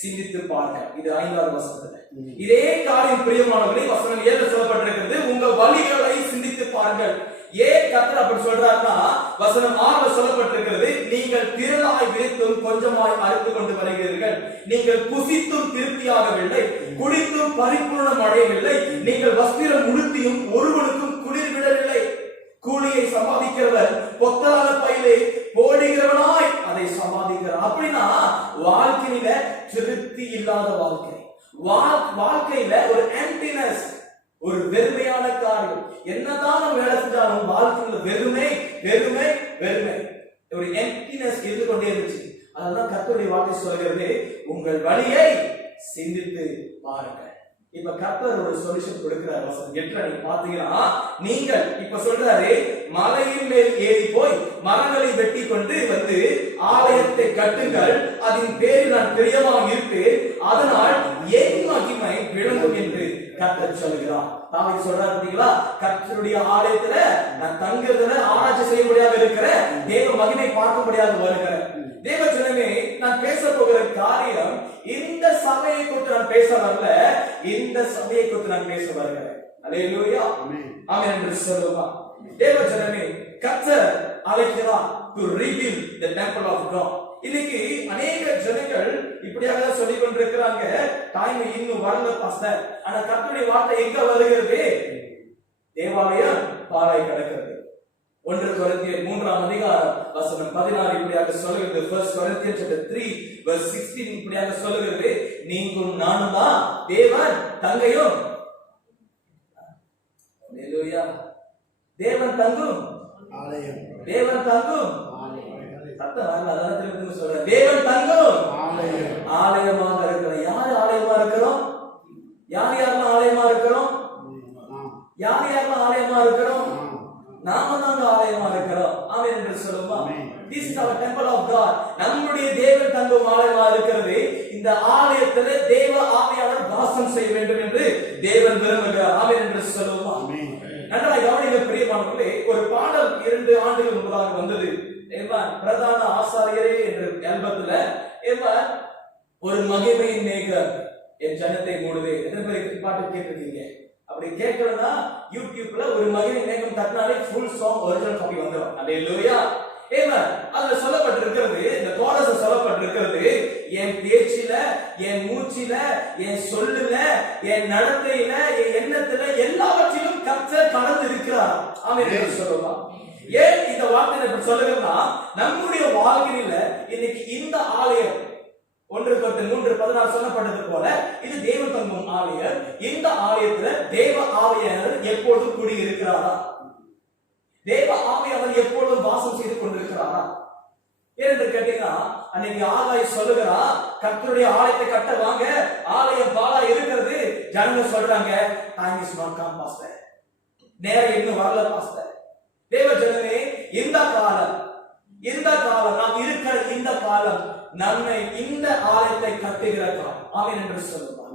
சிந்தித்து பாருங்க. இது 5ஆவது வசனத்துல இதே காரியம் பிரியமானவர்களே வசனம் 7 சொல்லப்பட்டிருக்கிறது, உங்கள் வழிகளை சிந்தித்து பாருங்கள். ஏன் கர்த்தர் அப்படி சொல்றாருன்னா வசனம் 6 சொல்லப்பட்டிருக்கிறது, நீங்கள் திரளாய் விரித்தும் கொஞ்சமாய் அறுத்து கொண்டு வருகிறீர்கள், நீங்கள் புசித்தும் திருப்தியாகவில்லை, குடித்தும் பரிபூர்ணம் அடையவில்லை, நீங்கள் வஸ்திரம் உடுத்தியும் ஒருவனுக்கும் குளிர் விடவில்லை. கூலியை சம்பாதிக்கிறவர் பொத்தலான பையிலே போடுகிறவனாய் அதை சம்பாதிக்கிறார். அப்படின்னா வாழ்க்கையில திருப்தி இல்லாத வாழ்க்கை, வாழ்க்கையில ஒரு எம்ப்டினஸ், ஒரு வெறுமையான காரியம். என்னதான் நம்ம வேலை செஞ்சாலும் வாழ்க்கையில வெறுமை வெறுமை வெறுமை, ஒரு எம்ப்டினஸ் இருந்து கொண்டே இருந்துச்சு. அதெல்லாம் கர்த்தருடைய வார்த்தை சொல்கிறது, உங்கள் வழியை சிந்தித்து பாருங்க. இப்ப கர்த்தர் ஒரு சொல்யூஷன் கொடுக்கிறார். வசனம் 8 நீங்க பாத்தீங்கன்னா, நீங்கள் இப்ப சொல்றாரு, மலையின் மேல் ஏறி போய் மரங்களை வெட்டி கொண்டு வந்து ஆலயத்தை கட்டுங்கள், அதன் பேரில் நான் பிரியமாக இருப்பேன், அதனால் என் மகிமை விளங்கும் என்று கர்த்தர் சொல்கிறார். தாவீது சொல்றாரு பாத்தீங்களா, கர்த்தருடைய ஆலயத்துல நான் தங்குறதுல ஆராய்ச்சி செய்யக்கூடியதாக இருக்கிறேன், தேவ மகிமை பார்க்கும்படியாக வருகிறேன். தேவ ஜனமே, நான் பேச போகிற காரியம் இந்த சபையை குறித்து நான் பேச வரல, இந்த சபையை குறித்து நான் பேச வருகிறேன். அல்லேலூயா, ஆமென் என்று சொல்லுமா. தேவ ஜனமே, கர்த்தர் அழைக்கிறார் to rebuild the temple of God. இன்னைக்கு அநேக ஜனங்கள் இப்படியாக சொல்லிக் கொண்டிருக்கிறாங்க, டைம் இன்னும் வரல பாஸ்டர். ஆனா கர்த்தருடைய வார்த்தை எங்க வருகிறது? தேவாலயம் பாழாய் கிடக்கிறது. 1 கொரிந்தியர் 3ஆம் அதிகாரம் வசனம் 16 இப்படியாக சொல்லுகிறது. 1 Corinthians chapter 3 verse 16 இப்படியாக சொல்லுகிறது, நீங்களும் நானும் தான் தேவன் தங்கையும். அல்லேலூயா, தேவன் தங்கும் ஆலயம், தேவன் தங்கும் சத்தம் வரல, அதான் திரும்ப சொல்றேன். தேவன் தங்கும் ஆலயமாக இருக்கிறோம். யார் ஆலயமா இருக்கிறோம்? யார் யாரெல்லாம் ஆலயமா இருக்கிறோம்? யார் யாரெல்லாம் ஆலயமா இருக்கிறோம்? நாம தாங்க ஆலயமா இருக்கிறோம். ஆமென் என்று சொல்லுமா. This is our temple of God. நம்முடைய தேவன் தங்கும் ஆலயமா இருக்கிறது. இந்த ஆலயத்திலே தேவ ஆவியானவர் வாசம் செய்ய வேண்டும் என்று தேவன் விரும்புகிறார். ஆமென் என்று சொல்லுமா. நன்றாக கவனிங்க பிரியமானவர்களே, ஒரு பாடல் 2 ஆண்டுகள் முன்பதாக வந்தது. பிரதான ஆசாரியரே என்ற ஆல்பத்துல ஒரு மகிமையின் மேகர் என் ஜனத்தை மூடுதே எத்தனை பேர் பாட்டு கேட்டிருக்கீங்க? அப்படி கேட்கலன்னா யூடியூப்ல ஒரு மகிமை மேகம் தட்டினாலே ஃபுல் சாங் ஒரிஜினல் காப்பி வந்துடும். அல்லேலூயா, ஆமென். அதுல சொல்லப்பட்டிருக்கிறது, இந்த கோரஸ் சொல்லப்பட்டிருக்கிறது, என் பேச்சில, என் மூச்சில, என் சொல்லுல, என் நடத்தையில, என் எண்ணத்துல எல்லாவற்றிலும் கர்த்தர் கலந்து இருக்கிறார். ஆமென் என்று சொல்லுமா. ஏன் இந்த வார்த்தை இப்படி சொல்லுகிறேன்னா, நம்முடைய வாழ்க்கையில இன்னைக்கு இந்த ஆலயம் 1 Corinthians 3:16 சொல்லப்பட்டது போல இது தேவன் தங்கும் ஆலயம். இந்த ஆலயத்துல தேவ ஆவியானவர் எப்பொழுதும் கூடி இருக்கிறாரா? தேவ ஆவியானவர் எப்பொழுதும் வாசம் செய்து கொண்டிருக்கிறாரா என்று கேட்டீங்கன்னா, அன்னைக்கு ஆகாய் சொல்லுகிறா, கர்த்தருடைய ஆலயத்தை கட்ட வாங்க, ஆலயம் பாழா இருக்கிறது. ஜனங்க சொல்றாங்க, time is not come pastor, நேரம் இன்னும் வரல பாஸ்டர். தேவ ஜனமே, இந்த காலம் நாம் இருக்கிற இந்த காலம் நம்மை இந்த ஆலயத்தை கட்டுகிற காலம். ஆமென் என்று சொல்லுவார்.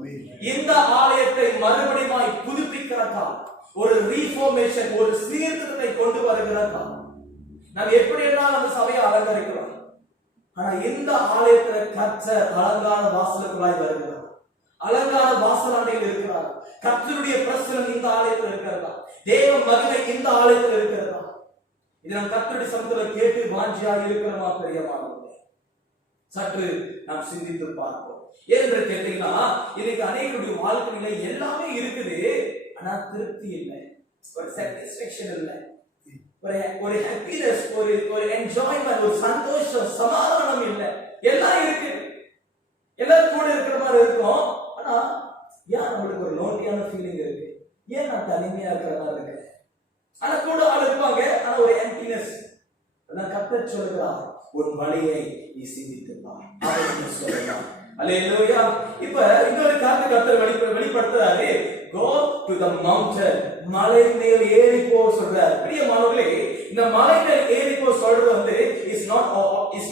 இந்த ஆலயத்தை மறுபடியும் புதுப்பிக்கிற காலம், ஒரு ரீஃபார்மேஷன், ஒரு சீர்திருத்தத்தை கொண்டு வருகிற காலம். நாம் எப்படி எல்லாம் நம்ம சபையை அலங்கரிக்கிறோம், ஆனா இந்த ஆலயத்துல கர்த்தர் அலங்கார வாசலுக்குள்ளாய் வருகிறார். அலங்கார வாசலாண்டில் இருக்கிறார். கர்த்தருடைய பிரசன்னம் இந்த ஆலயத்தில் இருக்கிறதா? தேவ மகிமை இந்த ஆலயத்தில் இருக்கிறதா? இதை நாம் கர்த்தருடைய சமூகத்துல கேட்டு வாஞ்சியாக இருக்கிறோமா பிரியமானவர்களே? சற்று நாம் சிந்தித்து பார்ப்போம். என்று கேட்டீங்கன்னா, இன்னைக்கு அநேகருடைய வாழ்க்கையில எல்லாமே இருக்குது, ஆனா திருப்தி இல்லை, ஒரு சாட்டிஸ்ஃபேக்ஷன் இல்லை, ஒரு ஹாப்பினஸ், ஒரு என்ஜாய்மெண்ட், ஒரு சந்தோஷம், சமாதானம் இல்லை. எல்லாம் இருக்கு, எல்லாரும் கூட இருக்கிற மாதிரி இருக்கும், ஆனா ஏன் நம்மளுக்கு ஒரு லோன்லியான ஃபீலிங் இருக்கு? ஏன் நான் தனிமையா இருக்கிற மாதிரி இருக்கு? ஆனா கூட ஆள் இருப்பாங்க, ஆனா ஒரு எம்ப்டினஸ். அதான் கர்த்தர் சொல்கிறார், உன் வழியை நீ சிந்தித்து பார். அப்படின்னு சொல்லலாம். அல்லேலூயா. இப்ப இன்னொரு காரியத்தை கர்த்தர் வெளிப்படுத்துறாரு, go to the mountain, மலை மேல் ஏறி போ சொல்றார். பிரியமானவர்களே, இந்த மலை மேல் ஏறி போ சொல்றது வந்து is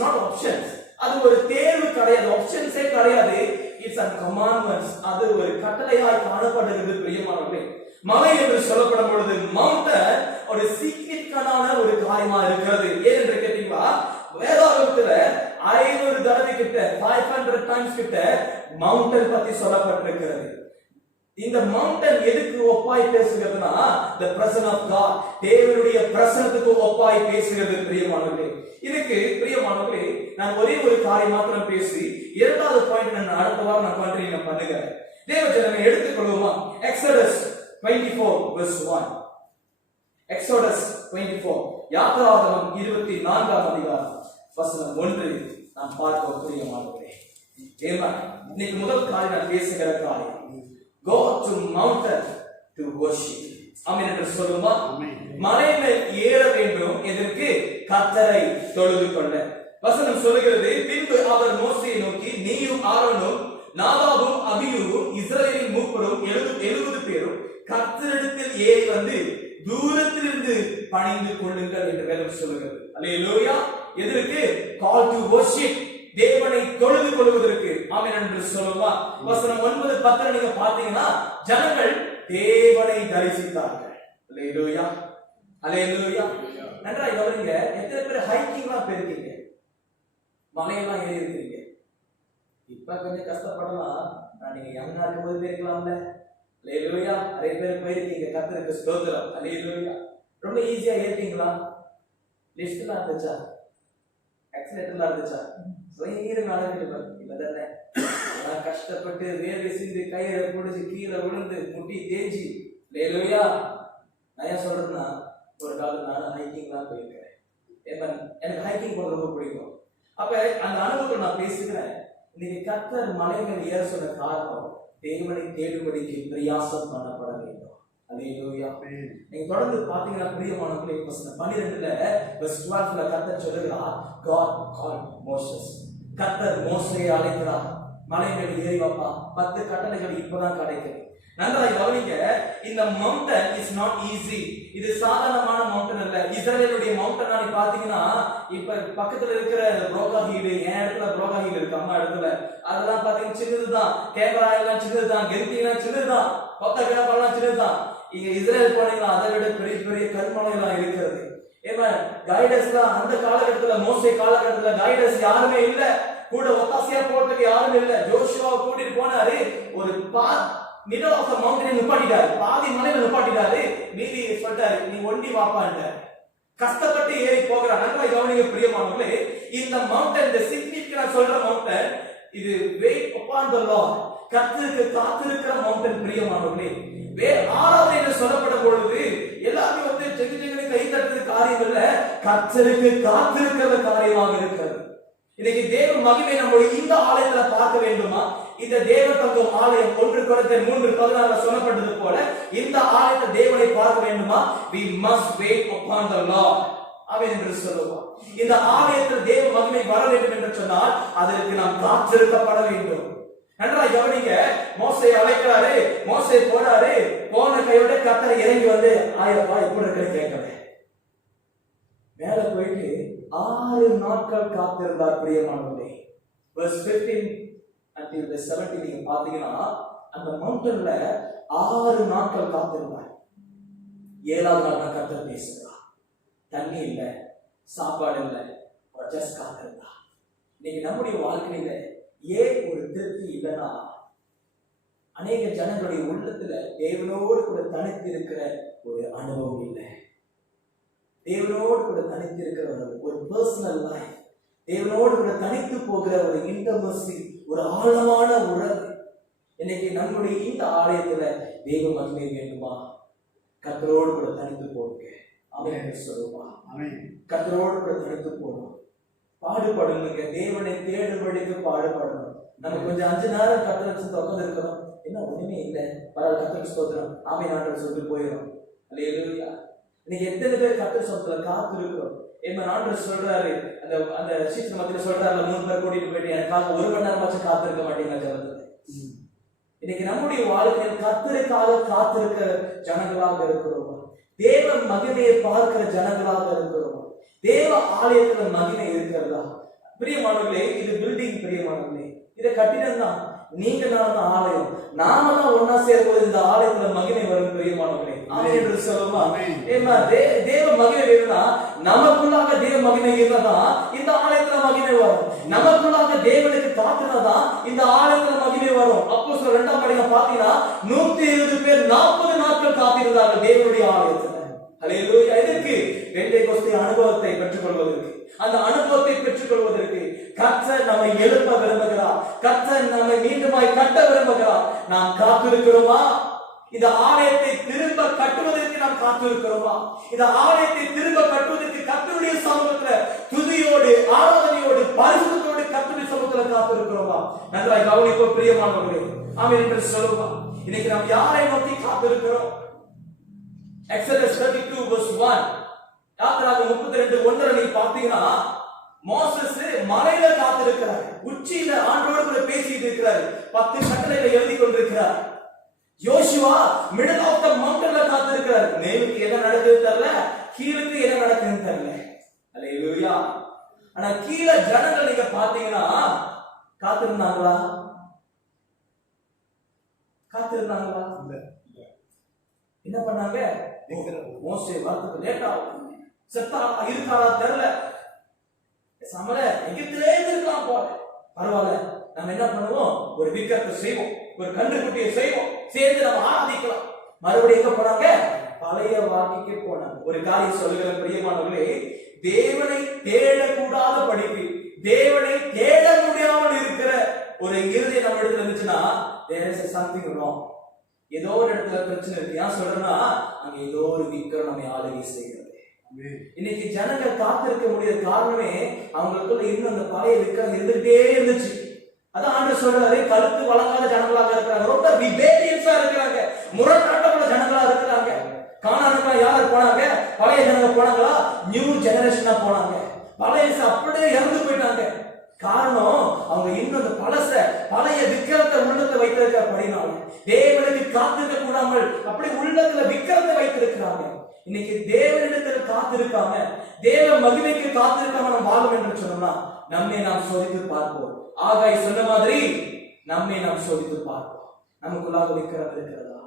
not options. அது ஒரு தேர்வு கிடையாது, ஆப்ஷன்ஸே கிடையாது. It's a commandments. அது ஒரு கட்டளையாய் காணப்படுகிறது. பிரியமானவர்களே, மலை என்று சொல்லப்படும் பொழுது மவுண்டன் ஒரு சிக்னிஃபிகன்டான ஒரு காரியமா இருக்கிறது. ஏன் என்று கேட்டீங்களா, வேதாகமத்துல 500 தடவை கிட்ட 500 டைம்ஸ் கிட்ட மவுண்டன் பத்தி சொல்லப்பட்டிருக்கிறது. இந்த மவுண்டன் எதுக்கு ஒப்பாய் பேசுகிறதுனா, the presence of God, தேவனுடைய பிரசன்னத்துக்கு ஒப்பாய் பேசுகிறது. பிரியமானவர்களே, இதுக்கு பிரியமானவர்களே, நான் ஒரே ஒரு காரியம் மாத்திரம் பேசி இரண்டாவது பாயிண்ட் நான் அடுத்த வாரம் நான் கண்டினியூ பண்ணுகிறேன். தேவ ஜனமே, எடுத்துக்கொள்வோமா? Exodus 24 verse 1. எக்ஸோடஸ் 24, யாத்திராகமம் 24ஆம் அதிகாரம் வசனம் 1 நாம் பார்க்க பிரியமானவர்களே. இன்னைக்கு முதல் காரியம் நான் பேசுகிற காரியம், go to mountain to worship. ஆமென் என்று சொல்லுமா. மலை மேல் ஏற வேண்டும், எதற்கு? கர்த்தரை தொழுது கொள்ள. வசனம் சொல்லுகிறது, பின்பு அவர் மோசேயை நோக்கி, நீயும் ஆரோனும் நாதாபும் அபியூவும் இஸ்ரவேலின் மூப்பரும் 70 பேரும் கர்த்தரிடத்தில் ஏறி வந்து தூரத்திலிருந்து பணிந்து கொள்ளுங்கள் என்று வேதம் சொல்லுகிறது. அல்லேலூயா. எதற்கு? call to worship, தேவனை தொழுது கொள்வதற்கு. ஆமென் என்று சொல்லுமா. வசனம் 9, 10 நீங்க பாத்தீங்கன்னா, ஜனங்கள் தேவனை தரிசித்தார்கள். அல்லேலூயா, அல்லேலூயா. நன்றாய் கவனிங்க, எத்தனை பேர் ஹைக்கிங்லாம் போயிருக்கீங்க? மலையெல்லாம் ஏறி இருக்கீங்க? இப்ப கொஞ்சம் கஷ்டப்படலாம். நான் நீங்க யங்கா இருக்கும்போது போயிருக்கலாம்ல. அல்லேலூயா. நிறைய பேர் போயிருக்கீங்க. கர்த்தருக்கு ஸ்தோத்திரம். அல்லேலூயா. ரொம்ப ஈஸியா ஏற்பீங்களா? லிஸ்ட்லாம் இருந்துச்சா? ஆக்சிடென்ட்லாம் இருந்துச்சா? வயிறு நடக்குது இல்ல தானே? நான் கஷ்டப்பட்டு வேர்வை சிந்தி கயிறை பிடிச்சி கீழே விழுந்து முட்டி தேய்ச்சி. அல்லேலூயா. நான் ஏன் சொல்றேன்னா, ஒரு காலம் நான் ஹைக்கிங்லாம் போயிருக்கிறேன். எனக்கு ஹைக்கிங் போறது ரொம்ப பிடிக்கும். அப்ப அந்த அனுபவத்தை நான் பேசுகிறேன். இன்னைக்கு கர்த்தர் மலை மேல் ஏற சொன்ன காரணம் தேவனை தேடும்படிக்கு பிரயாசம் பண்ணப்பட வேண்டும். அல்லேலூயா. நீங்க தொடர்ந்து பாத்தீங்கன்னா பிரியமானவர்களே, வசனம் 12ல verse 12ல கர்த்தர் சொல்லுகிறார், God called Moses. கர்த்தர் மோசேயை அழைக்கிறார். மலை மேல் ஏறி வாப்பா. 10 கட்டளைகள் இப்பதான் கிடைக்குது. நன்றாய் கவனிங்க. இந்த மவுண்டன் இஸ் நாட் ஈஸி. இது சாதாரணமான மவுண்டன் அல்ல. இஸ்ரவேலுடைய மவுண்டன் நீ பாத்தீங்கன்னா, இப்ப பக்கத்துல இருக்கிற புரோகா ஹீல், என் இடத்துல புரோகா ஹீல் இருக்கு, அம்மா இடத்துல, அதெல்லாம் பாத்தீங்கன்னா சின்னதுதான். கேமரா எல்லாம் சின்னதுதான், கெருத்திலாம் சின்னதுதான், கொத்த கேமராலாம் சின்னதுதான். இங்க இஸ்ரேல் போனீங்கன்னா அதை விட பெரிய பெரிய கல்மலை எல்லாம் இருக்கிறது. கைடன்ஸ் தான் அந்த காலகட்டத்துல, மோசே காலகட்டத்துல கைடன்ஸ் யாருமே இல்ல, கூட ஒத்தாசையா போறதுக்கு யாருமே இல்ல. ஜோஷுவாவை கூட்டிட்டு போனாரு, ஒரு மிடில் ஆஃப் த மவுண்டன் நிப்பாட்டிட்டாரு, பாதி மலையில நிப்பாட்டிட்டாரு, மீதி சொல்லிட்டாரு நீ ஒண்டி வாப்பான்ட்டாரு. கஷ்டப்பட்டு ஏறி போகிறார். நன்றாய் கவனிங்க பிரியமானவர்களே, இந்த மவுண்டன், இந்த சிக்னிஃபிகன்ட் சொல்ற மவுண்டன், இது வெயிட் அப்பான் தி லார்ட், கர்த்தருக்கு காத்திருக்கிற மவுண்டன் பிரியமானவர்களே. ஆராதனை என்று சொல்லப்படும் பொழுது எல்லாமே ஜெகஜெகனை கை தட்டுறது காரியம் இல்ல, கர்த்தருக்கு காத்திருக்கிற காரியமாக இருக்கிறது. இன்னைக்கு தேவ மகிமை நம்முடைய இந்த ஆலயத்துல பார்க்க வேண்டுமா? இந்த தேவ தங்கம் ஆலயம் 1 கொரிந்தியர் 3:16 சொல்லப்பட்டது போல இந்த ஆலயத்தை தேவனை பார்க்க வேண்டுமா? we must wait upon the Lord. ஆமென் என்று சொல்லுவோம். இந்த ஆலயத்தில் தேவ மகிமை வர வேண்டும் என்று சொன்னால் அதற்கு நாம் காத்திருக்கப்பட வேண்டும். நன்றாய் கவனிங்க. மோசே அழைக்கிறாரு, மோசே போறாரு, போன கையோட கர்த்தர் இறங்கி வந்து ஆயப்பா எப்படி இருக்கிற கேட்கல. மேல போயிட்டு 6 நாட்கள் காத்திருந்தார் பிரியமானவர்களே. verse 15 until the 17 நீங்க பாத்தீங்கன்னா அந்த மவுண்டன்ல 6 நாட்கள் காத்திருந்தார். 7வது நாள் கர்த்தர் பேசுகிறார். தண்ணி இல்ல, சாப்பாடு இல்ல, ஜஸ்ட் காத்திருந்தார். இன்னைக்கு நம்முடைய வாழ்க்கையில ஏன் ஒரு திருப்தி இல்லைன்னா, அநேக ஜனங்களுடைய உள்ளத்துல தேவனோடு கூட தனித்து இருக்கிற ஒரு அனுபவம் இல்லை. தேவனோடு கூட தனித்து இருக்கிற ஒரு பர்சனல் லைஃப், தேவனோடு கூட தனித்து போகிற ஒரு இன்டர்மசி, ஒரு ஆழமான உறவு. இன்னைக்கு நம்முடைய இந்த ஆலயத்துல தேவ மகிமை வேண்டுமா? கர்த்தரோடு கூட தனித்து போடுங்க. ஆமென் என்று சொல்லுவா. கர்த்தரோடு கூட தனித்து போடும். பாடுபடுங்க. தேவனை தேடும்படிக்கு பாடுபடணும். நம்ம கொஞ்சம் 5 நேரம் கர்த்தரை உட்கார்ந்து இருக்கிறோம், என்ன ஒண்ணுமே இல்லை, பரவாயில்ல கர்த்தருக்கு ஸ்தோத்திரம், ஆமென் ஆண்டவர் சொல்லிட்டு போயிடும். அல்லேலூயா. இன்னைக்கு எத்தனை பேர் கர்த்தர் சொந்தத்துல காத்து இருக்கிறோம். ஆண்டவர் சொல்றாரு, அந்த அந்த சீசன் மத்தியில சொல்றாரு, 3 பேர் கூட்டிட்டு போயிட்டு எனக்காக 1 மணி நேரமாச்சும் காத்திருக்க மாட்டீங்க ஜனத்துல. இன்னைக்கு நம்முடைய வாழ்க்கையில் கர்த்தருக்காக காத்திருக்க ஜனங்களாக இருக்கிறோம். தேவ மகிமையை பார்க்கிற ஜனங்களாக இருக்கிறோம். தேவ ஆலயத்துல மகிமை இருக்கிறதா? பிரியமானவர்களே, இது பில்டிங் பிரியமானவர்களே, இதை கட்டிடம் தான். நீங்க நான் ஆலயம், நாம தான் ஒன்னா சேரும்போது இந்த ஆலயத்துல மகிமை வரும் பிரியமானவர்களே. ஆமென் என்று சொல்லுமா? தேவ மகிமை வேணும்னா நமக்குள்ளாக தேவ மகிமை இருந்தாதான் இந்த ஆலயத்துல மகிமை வரும். நமக்குள்ளாக தேவனுக்கு காத்துனாதான் இந்த ஆலயத்துல மகிமை வரும். அப்போஸ்தலர் 2ஆம் அதிகாரம் பாத்தீங்கன்னா 120 பேர் 40 நாட்கள் காத்திருந்தார்கள் தேவனுடைய ஆலயத்துல. அல்லேலூயா. எதற்கு? பெந்தேகோஸ்தே அனுபவத்தை பெற்றுக்கொள்வதற்கு. அந்த அனுபவத்தை பெற்றுக்கொள்வதற்கு கர்த்தர் நம்மை எழுப்ப விரும்புகிறார். கர்த்தர் நம்மை மீண்டுமாய் கட்ட விரும்புகிறார். நாம் காத்திருக்கிறோமா? இந்த ஆலயத்தை திரும்ப கட்டுவதற்கு நாம் காத்திருக்கிறோமா? இந்த ஆலயத்தை திரும்ப கட்டுவதற்கு கர்த்தருடைய சமூகத்துல துதியோடு, ஆராதனையோடு, பரிசுத்தத்தோடு கர்த்தருடைய சமூகத்துல காத்திருக்கிறோமா? நன்றாய் கவனிப்போம் பிரியமானவர்களே. ஆமென் என்று சொல்லுவோம். இன்னைக்கு நாம் யாரை நோக்கி காத்திருக்கிறோம்? Exodus 32 verse 1, யாத்திராகமம் 32:1 நீ பாத்தீங்கன்னா, மோசஸ் மலையில காத்திருக்கிறார், உச்சியில ஆண்டவரோடு கூட பேசிட்டு இருக்கிறார், 10 கட்டளைகளை எழுதி கொண்டிருக்கிறார். யோசுவா மிடில் ஆஃப் த மவுண்டன்ல காத்திருக்கிறார். மேலுக்கு என்ன நடக்குது தெரியல, கீழுக்கு என்ன நடக்குதுன்னு தெரியல. அல்லேலூயா. ஆனா கீழ ஜனங்கள் நீங்க பாத்தீங்கன்னா காத்திருந்தாங்களா? காத்திருந்தாங்களா? என்ன பண்ணாங்க? மோசே வரதுக்கு லேட் ஆகும், செத்தா இருக்காரா தெரியல, சமல எகிப்திலே இருக்கலாம் போல, பரவாயில்ல நம்ம என்ன பண்ணுவோம்? ஒரு விக்கிரத்தை செய்வோம், ஒரு கன்றுக்குட்டியை செய்வோம், சேர்ந்து நம்ம ஆராதிக்கலாம். மறுபடியும் எங்க போனாங்க? பழைய வாழ்க்கைக்கு போனாங்க. ஒரு காரியம் சொல்லுகிற பிரியமானவர்களே, தேவனை தேடக்கூடாத படிப்பு, தேவனை தேட முடியாமல் இருக்கிற ஒரு இருதயம் நம்ம இடத்துல இருந்துச்சுன்னா there is something wrong. ஏதோ ஒரு இடத்துல பிரச்சனை இருக்கு. ஏன் சொல்றேன்னா, அங்க ஏதோ ஒரு விக்கிரம் நம்மை ஆளுகை செய்கிறது. இன்னைக்கு ஜனங்கள் காத்திருக்க முடியாத காரணமே அவங்களுக்குள்ள இன்னும் அந்த பழைய விக்கிரம் இருந்துகிட்டே இருந்துச்சு. அதான் ஆண்டவர் சொல்றாரு, கழுத்து வழங்காத ஜனங்களாக இருக்கிறாங்க, ரொம்ப ரிபேலியன்ஸா இருக்கிறாங்க, முரட்டாட்டமுள்ள ஜனங்களா இருக்கிறாங்க. கானானுக்கு யார் போனாங்க? பழைய ஜனங்க போனாங்களா? நியூ ஜெனரேஷனா போனாங்க. பழைய அப்படியே இறந்து போயிட்டாங்க. காரணம், அவங்க இன்னும் அந்த பழைய விக்கிரத்தை உள்ளத்துல வைத்திருக்கிறபடினால தேவனுக்கு காத்திருக்க கூடாமல் அப்படி உள்ளத்துல விக்கிரத்தை வைத்திருக்கிறாங்க. இன்னைக்கு தேவனிடத்துல காத்திருக்காம, தேவ மகிமைக்கு காத்திருக்காம நம்ம வாழும் என்று சொன்னோம்னா நம்மை நாம் சோதித்து பார்ப்போம். ஆகாய் சொன்ன மாதிரி நம்மை நாம் சோதித்து பார்ப்போம். நமக்குள்ளாக விக்கிரம் இருக்கிறதா?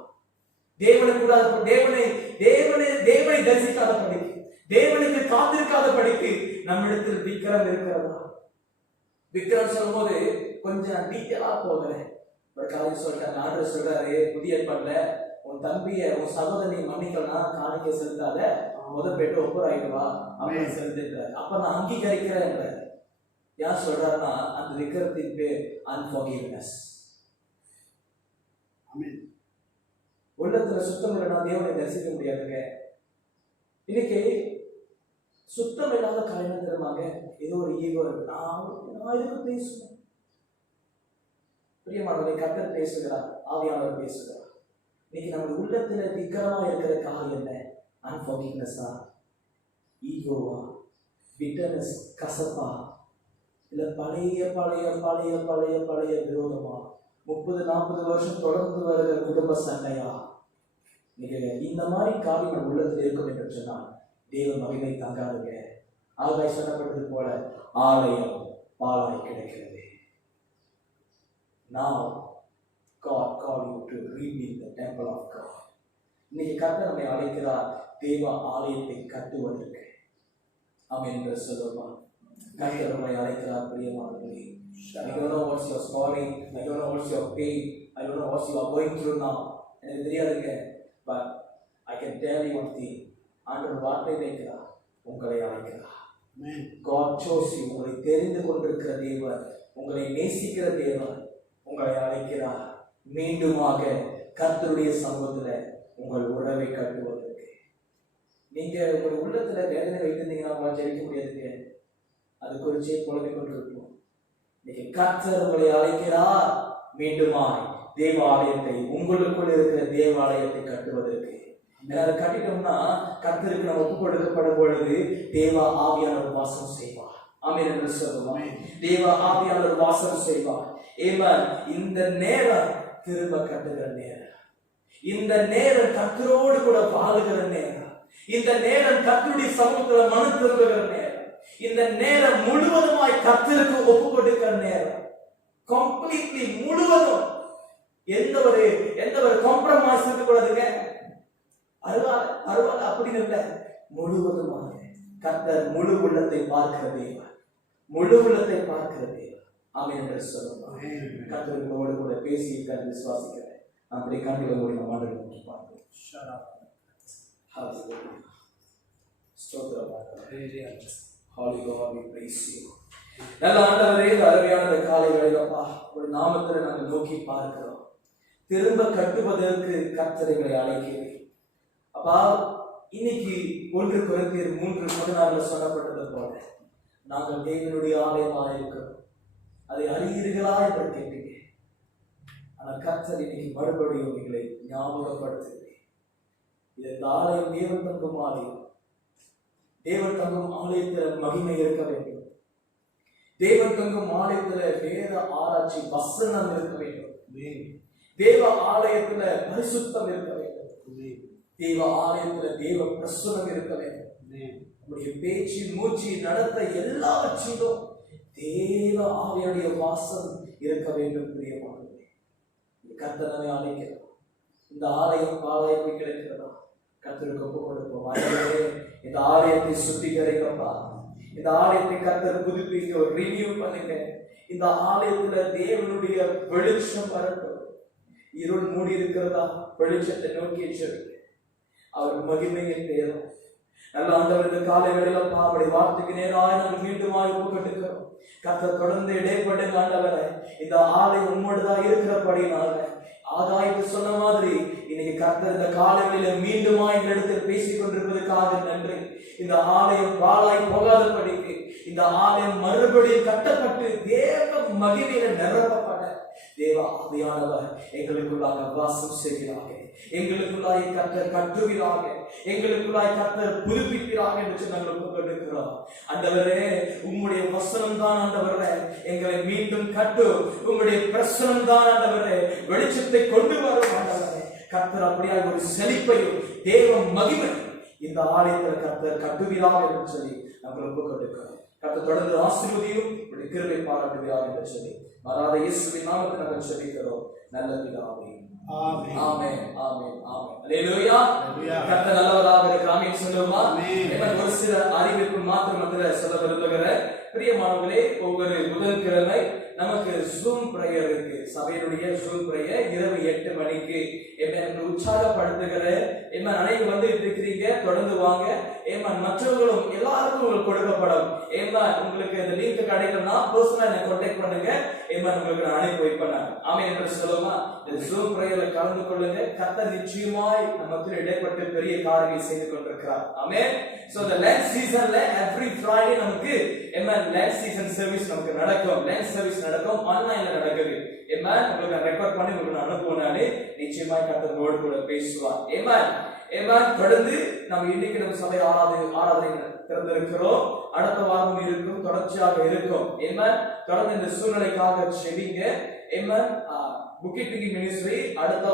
தேவனை தரிசிக்காத படிக்கு, தேவனுக்கு காத்திருக்காத படிக்கு நம்மிடத்தில் விக்கிரம் இருக்கிறதா? விக்கிரம் சொல்லும் போது கொஞ்சம் டீட்டெயிலா போகிறேன். ஒரு காரியம் சொல்றாரு, ஆண்டவர் சொல்றாரு, புதிய ஏற்பாட்டுல உன் தம்பிய உன் சகோதரி மன்னிக்கலாம், காணிக்கை செலுத்தாத, முதல் போயிட்டு ஒப்புராயிடுவா அப்படின்னு செலுத்திட்டாரு. அப்ப நான் அங்கீகரிக்கிறேன். யார் சொல்றாருன்னா, அந்த விக்கிரத்தின் பேர் அன்ஃபர்கிவ்னஸ். உள்ளத்துல சுத்தம் இல்லைன்னா தேவனை தரிசிக்க முடியாதுங்க. இன்னைக்கு சுத்தம் இல்லாத காரணம் தருவாங்க, ஏதோ ஒரு ஈகோ இருக்கு, நான் இதுக்கு பேசுவேன். பிரியமானவரை, கர்த்தர் பேசுகிறார், ஆவியானவர் பேசுகிறார். இன்னைக்கு நம்ம உள்ளத்துல விக்கிரமா இருக்கிற காரியம் என்ன? அன்ஃபர்கிவ்னஸா, ஈகோவா, பிட்டர்னஸ், கசப்பா, இல்ல பழைய பழைய பழைய பழைய பழைய விரோதமா, 30-40 வருஷம் தொடர்ந்து வருகிற குடும்ப சண்டையா? இந்த மாதிரி காரியம் நம்ம உள்ளத்தில் இருக்கும் என்று சொன்னால் தேவ மகிமை தங்காதுங்க. ஆகாய் சொல்லப்பட்டது போல ஆலயம் பாழாய் கிடைக்கிறது. Now God called you to rebuild the temple of God. இன்னைக்கு கர்த்தர் நம்மை அழைக்கிறார் தேவ ஆலயத்தை கட்டுவதற்கு. ஆமென் என்று சொல்லுமா? கர்த்தர் நம்மை அழைக்கிறார் பிரியமானவர்களே. I don't know what's your story, I don't know what's your pain, I don't know what you are going through now. எனக்கு தெரியாதுங்க, but I can tell you one thing. ஆண்டவர் வார்த்தை வைக்கிறார், உங்களை அழைக்கிறார். God chose you. உங்களை தெரிந்து கொண்டிருக்கிற தேவன், உங்களை நேசிக்கிற தேவன் உங்களை அழைக்கிறார் மீண்டுமாக கர்த்தருடைய சமூகத்துல உங்கள் உறவை கட்டுவதற்கு. நீங்க ஒரு உள்ளத்துல வேதனை வைத்திருந்தீங்கன்னா உங்களால் ஜெயிக்க முடியாதுங்க. அது குறிச்சே புலம்பிக் கொண்டிருக்கும். இன்னைக்கு கர்த்தர் உங்களை அழைக்கிறார் மீண்டுமாய் தேவாலயத்தை, உங்களுக்குள் இருக்கிற தேவாலயத்தை கட்டுவதற்கு. அதை கட்டிட்டோம்னா கர்த்தருக்கு நம்ம ஒப்பு கொடுக்கப்படும் பொழுது தேவ ஆவியானவர் வாசம் செய்வார். ஆமென் என்று சொல்லுவோம். தேவ ஆவியானவர் வாசம் செய்வார். ஆமென். இந்த நேரம் திரும்ப கட்டுகிற நேரம், இந்த நேரம் கர்த்தரோடு கூட வாழுகிற நேரம், இந்த நேரம் கர்த்தருடைய சமூகத்துல மனு திரும்புகிற நேரம், இந்த நேரம் முழுவதுமாய் கர்த்தருக்கு ஒப்பு கொடுக்கிற நேரம். கம்ப்ளீட்லி முழுவதும் எந்த ஒரு காம்ப்ரமைஸ் இருக்கக்கூடாதுங்க. அருவாள் அப்படின்னு இல்லை, முழுவதுமாக கர்த்தர் முழு உள்ளத்தை பார்க்கிற தேவன், முழு உள்ளத்தை பார்க்கிற தேவன். ஆமென் என்று சொல்லுவாங்க. கர்த்தரோடு கூட பேசி விசுவாசிக்கிறேன். அப்படி கண்டிப்பா மூடி நம்ம ஆண்டவரை நோக்கி பார்க்கிறோம். நல்ல ஆண்டவரே, அருமையான காலை வேளையிலப்பா ஒரு நாமத்தை நாங்கள் நோக்கி பார்க்கிறோம். திரும்ப கட்டுவதற்கு கர்த்தரை அழைக்கிறேன் அப்பா. இன்னைக்கு 1 கொரிந்தியர் 3:16 சொல்லப்பட்டது போல நாங்கள் தேவனுடைய ஆலயமாக இருக்கிறோம், அதை அறியீர்களா என்று கேட்டீங்க. ஆனால் கர்த்தர் இன்னைக்கு மறுபடியும் எங்களை ஞாபகப்படுத்துகிறேன். இந்த ஆலயம் தேவன் தங்கும் ஆலயம். தேவன் தங்கும் ஆலயத்தில் மகிமை இருக்க வேண்டும். தேவன் தங்கும் ஆலயத்தில் வேத ஆராய்ச்சி வசனம் இருக்க வேண்டும். தேவ ஆலயத்துல பரிசுத்தம் இருக்க வேண்டும். தேவ ஆலயத்துல தேவ பிரசன்னம் இருக்க வேண்டும். நம்முடைய பேச்சு, மூச்சு, நடத்த எல்லாவற்றிலும் தேவ ஆவியுடைய வாசம் இருக்க வேண்டும். பிரியமானவர்களே, கர்த்தரை அழைக்கிறோம். இந்த ஆலயம் பாலாய்ப்பு கிடைக்கிறதா? கர்த்தருக்கு ஒப்பு கொடுப்போம். இந்த ஆலயத்தை சுத்திகரிக்கப்பா. இந்த ஆலயத்தை கர்த்தர் புதுப்பிக்க, ரினியூ பண்ணுங்க. இந்த ஆலயத்துல தேவனுடைய வெளிச்சம் வரட்டும். இருள் மூடி இருக்கிறதா? வெளிச்சத்தை நோக்கி செல்லுங்க. அவர் மகிமையின் தேவன். நல்ல ஆண்டவர், இந்த காலை வேளையில பாவடி வார்த்தைக்கு நேராக நாங்கள் மீண்டும் ஒப்பு கட்டுகிறோம். கர்த்தர் தொடர்ந்து இடைப்பட்டு ஆண்டவரை இந்த ஆலயம் உம்மோடுதான் இருக்கிறபடினால ஆகாய்க்கு சொன்ன மாதிரி இன்னைக்கு கர்த்தர் இந்த காலையில மீண்டுமா இந்த இடத்தில் பேசிக் கொண்டிருப்பதற்காக நன்றி. இந்த ஆலயம் பாழாய் போகாதபடிக்கு இந்த ஆலயம் மறுபடியும் கட்டப்பட்டு தேவ மகிமையில நிரப்பப்பட தேவ ஆவியானவர் எங்களுக்குள்ளாக வாசம் செய்கிறாங்க. எங்களுக்குள்ளாய் கர்த்தர் கட்டுகிறாங்க. எங்களுக்குள்ளாய் கர்த்தர் புதுப்பிக்கிறாங்க என்று நாங்கள் ஒப்புக்கொண்டிருக்கிறோம். ஆண்டவரே, உம்முடைய வசனம் தான் ஆண்டவரே எங்களை மீண்டும் கட்டு. உம்முடைய பிரசனம் தான் ஆண்டவரே வெளிச்சத்தை கொண்டு வரும். ஆண்டவரே, கர்த்தர் அப்படியாக ஒரு செழிப்பையும் தேவ மகிமை இந்த ஆலயத்தில் கர்த்தர் கட்டுகிறார் என்று சொல்லி நாங்கள் ஒப்புக்கொண்டிருக்கிறோம். கர்த்தர் தொடர்ந்து ஆசீர்வதியும் கிருபை பாராட்டுகிறார் என்று சொல்லி வராத இயேசுவின் நாமத்தில் நாங்கள் ஜெபிக்கிறோம் நல்ல பிதாவே. ஆமென் ஆமென் ஆமென் ஆமென். அல்லேலூயா. கர்த்தர் நல்லவராக இருக்கிறார். ஆமென் சொல்லுமா. ஒரு சில அறிவிப்பு மாத்திரமல்ல சொல்ல விரும்புகிறேன். பிரியமானவர்களே, ஒவ்வொரு புதன்கிழமை நமக்கு ஜூம் பிரேயர் இருக்கு. சபையினுடைய ஜூம் பிரேயர் இரவு 8 மணிக்கு. என்ன உற்சாகப்படுத்துகிறேன். என்ன அனைவரும் வந்து இருக்கிறீங்க, தொடர்ந்து வாங்க. மற்றவர்களும் எல்லாருக்கும் உங்களுக்கு கொடுக்கப்படும். உங்களுக்கு இந்த லிங்க் கிடைக்கணும்னா பர்சனலா என்ன கான்டாக்ட் பண்ணுங்க. உங்களுக்கு நான் அனுப்பி வைப்பேன். ஆமென் என்று சொல்லுமா. இந்த ஜூம் பிரேயர்ல கலந்து கொள்ளுங்க. கர்த்தர் நிச்சயமாய் நமக்கு இடைப்பட்டு பெரிய காரியங்களை செய்து கொண்டிருக்கிறார். ஆமென். So the Lent seasonல every Friday நமக்கு Lent season service நமக்கு நடக்கும். Lent service நடக்கும், ஆன்லைன்ல நடக்குது. உங்களுக்கு ரெக்கார்ட் பண்ணி உங்களுக்கு அனுப்புவானே. நிச்சயமாய் கர்த்தரோடு கூட பேசுவார். தொடர்ந்து நம்ம இன்னைக்கு நம்ம சபை ஆராதனை திறந்திருக்கிறோம். அடுத்த வாரம் இருக்கும், தொடர்ச்சியாக இருக்கும். தொடர்ந்து இந்த சூழ்நிலைக்காக செவிங்க. புக்கிட் மினிஸ்ட்ரி அடுத்த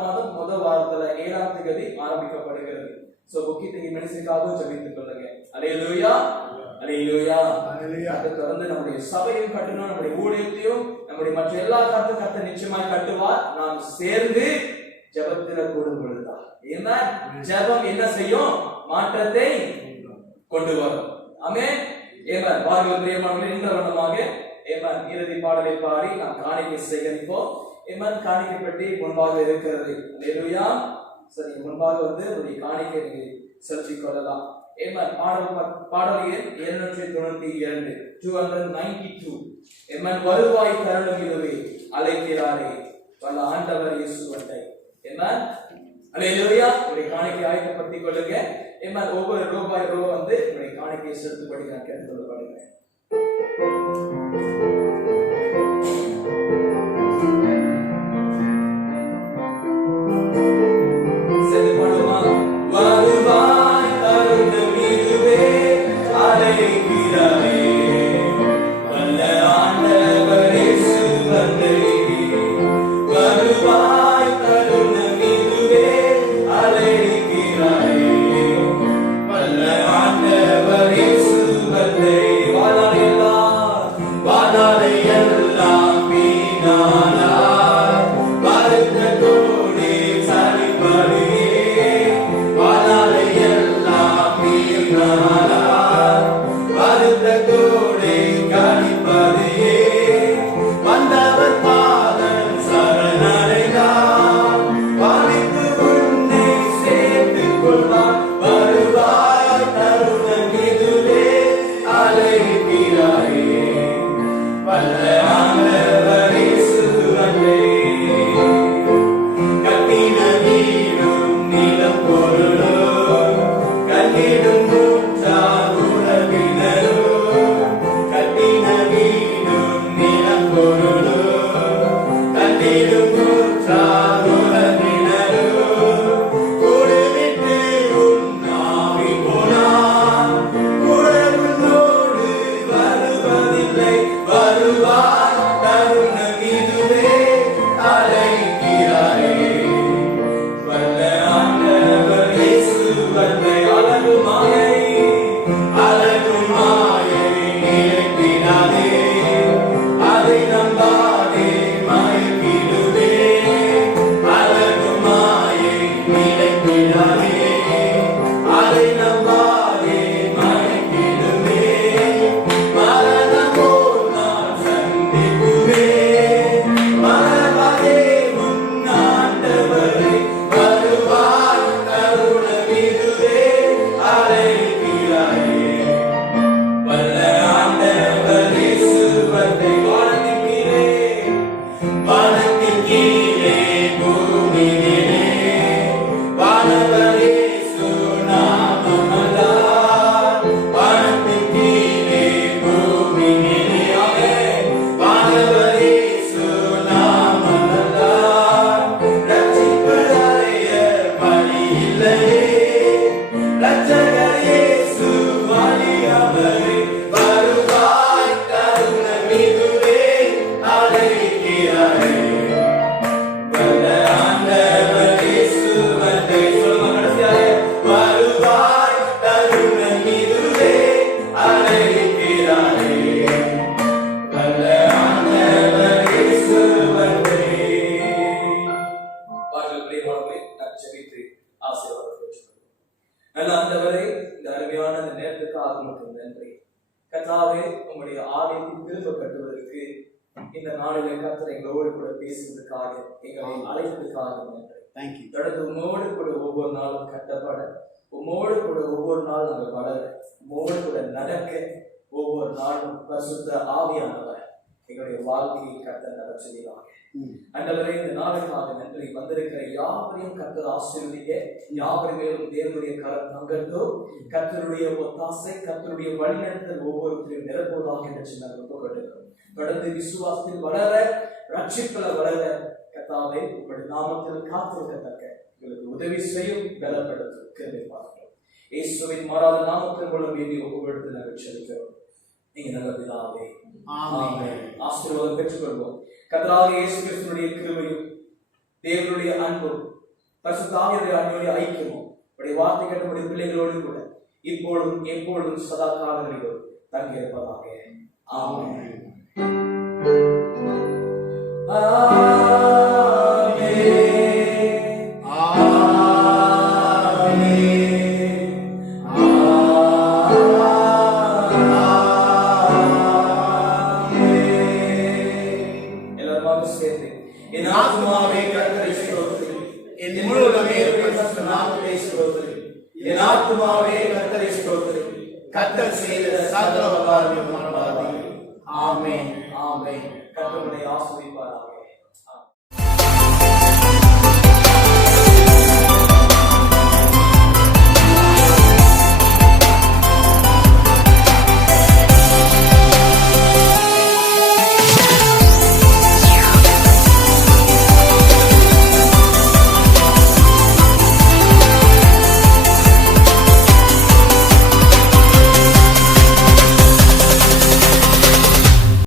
மாதம் முதல் வாரத்துல 7ஆம் தேதி ஆரம்பிக்கப்படுகிறது. சோ புக்கிட் மினிஸ்ட்ரிக்காக ஜெபித்துக் கொள்ளுங்க. அல்லேலூயா அல்லேலூயா அல்லேலூயா. தொடர்ந்து நம்முடைய சபையும் கட்டணும், நம்முடைய ஊழியத்தையும் நம்முடைய மற்ற எல்லா கர்த்தர் நிச்சயமாய் கட்டுவார். நாம் சேர்ந்து ஜெபத்தில கூடும் பொழுதுதான் ஜெபம் என்ன செய்யும்? மாற்றத்தை கொண்டு வரும். ஆமென். வாருங்கள் பிரியமானவர்களே, இந்த வண்ணமாக இறுதி பாடலை பாடி நாம் காணிக்கை சேகரிப்போம். காணிக்கை பெட்டி முன்பாக இருக்கிறது. அல்லேலூயா. சரி, முன்பாக வந்து ஒரு காணிக்கை நீங்க செலுத்திக் கொள்ளலாம். பாடல் எண் 292 292. வருவாய் தருணம் இதுவே அழைக்கிறாரே வல்ல ஆண்டவர் இயேசுவண்டை. அல்லேலூயா. ஒரு காணிக்கை ஆயத்தப்படுத்திக் கொள்ளுங்க. ஒவ்வொரு ரூபாய் வந்து உங்களுடைய காணிக்கையை செலுத்தும்படி நான் கேட்டுக்கொள்ளப்படுகிறேன். எல்லாம் வீணானார் வருத்தத்தோடு வாருங்கள் பிரியமானவர்களே, நாம் ஜெபித்து ஆசீர்வாதத்தை பெற்றுக்கொள்வோம். நல்ல ஆண்டவரே, இந்த அருமையான இந்த நேரத்துக்காக உமக்கு நன்றி. கர்த்தாவே, உம்முடைய ஆலயத்தை திரும்ப கட்டுவதற்கு இந்த நாளிலே கர்த்தர் எங்களோடு கூட பேசுவதற்காக, எங்களை அழைத்ததற்காக நன்றி. தொடர்ந்து உம்மோடு கூட ஒவ்வொரு நாளும் கட்டப்பட, உம்மோடு கூட ஒவ்வொரு நாளும் நாங்கள் வளர, உம்மோடு கூட நடக்க, ஒவ்வொரு நாளும் பரிசுத்த ஆவியானவர் எங்களுடைய வாழ்க்கையை கர்த்தர் நடத்த செய்வாங்க. ஆண்டவரே, இந்த நாளுக்காக நன்றி. வந்திருக்கிற யாவரையும் கர்த்தர் ஆசீர்வதிக்க, யாவரின் மேலும் தேவனுடைய கரம் தங்கட்டும். கர்த்தருடைய ஒத்தாசை, கர்த்தருடைய வழிநடத்தல் ஒவ்வொருத்தரையும் நிரப்புவதாக என்று நாங்கள் ஒப்புக்கொண்டிருக்கிறோம். தொடர்ந்து விசுவாசத்தில் வளர, ரட்சிப்பில் வளர கர்த்தாவே உங்களுடைய நாமத்தில் காத்திருக்கத்தக்க எங்களுக்கு உதவி செய்யும், பலப்படுத்தும் கிருபை பார்க்கிறோம். இயேசுவின் மாறாத நாமத்தின் மூலம் வேண்டி ஒப்புக்கொடுத்து நாங்கள் செலுத்துகிறோம். நீங்க நல்ல பிதாவே, ஆமென். ஆசீர்வாதம் பெற்றுக்கொள்வோம். கர்த்தராகிய இயேசு கிறிஸ்துவினுடைய கிருபையும் தேவனுடைய அன்பும் பரிசுத்த ஆவியானவருடைய அன்புடைய ஐக்கியமும் உடைய வார்த்தை கேட்டபடி பிள்ளைகளோடு கூட இப்பொழுதும் எப்பொழுதும் சதா காலங்களிலும் தங்கியிருப்பதாக. ஆமென். என் ஆத்துமாவே கர்த்தரை ஸ்தோத்திரி, என் முழு உள்ளமே பரிசுத்த நாமத்தை ஸ்தோத்திரி. என் ஆத்துமாவே கர்த்தரை ஸ்தோத்திரி, கர்த்தர் செய்த சகல உபகாரங்களையும் மறவாதே. ஆமென். ஆமென். கர்த்தருடைய ஆசீர்வாதம்.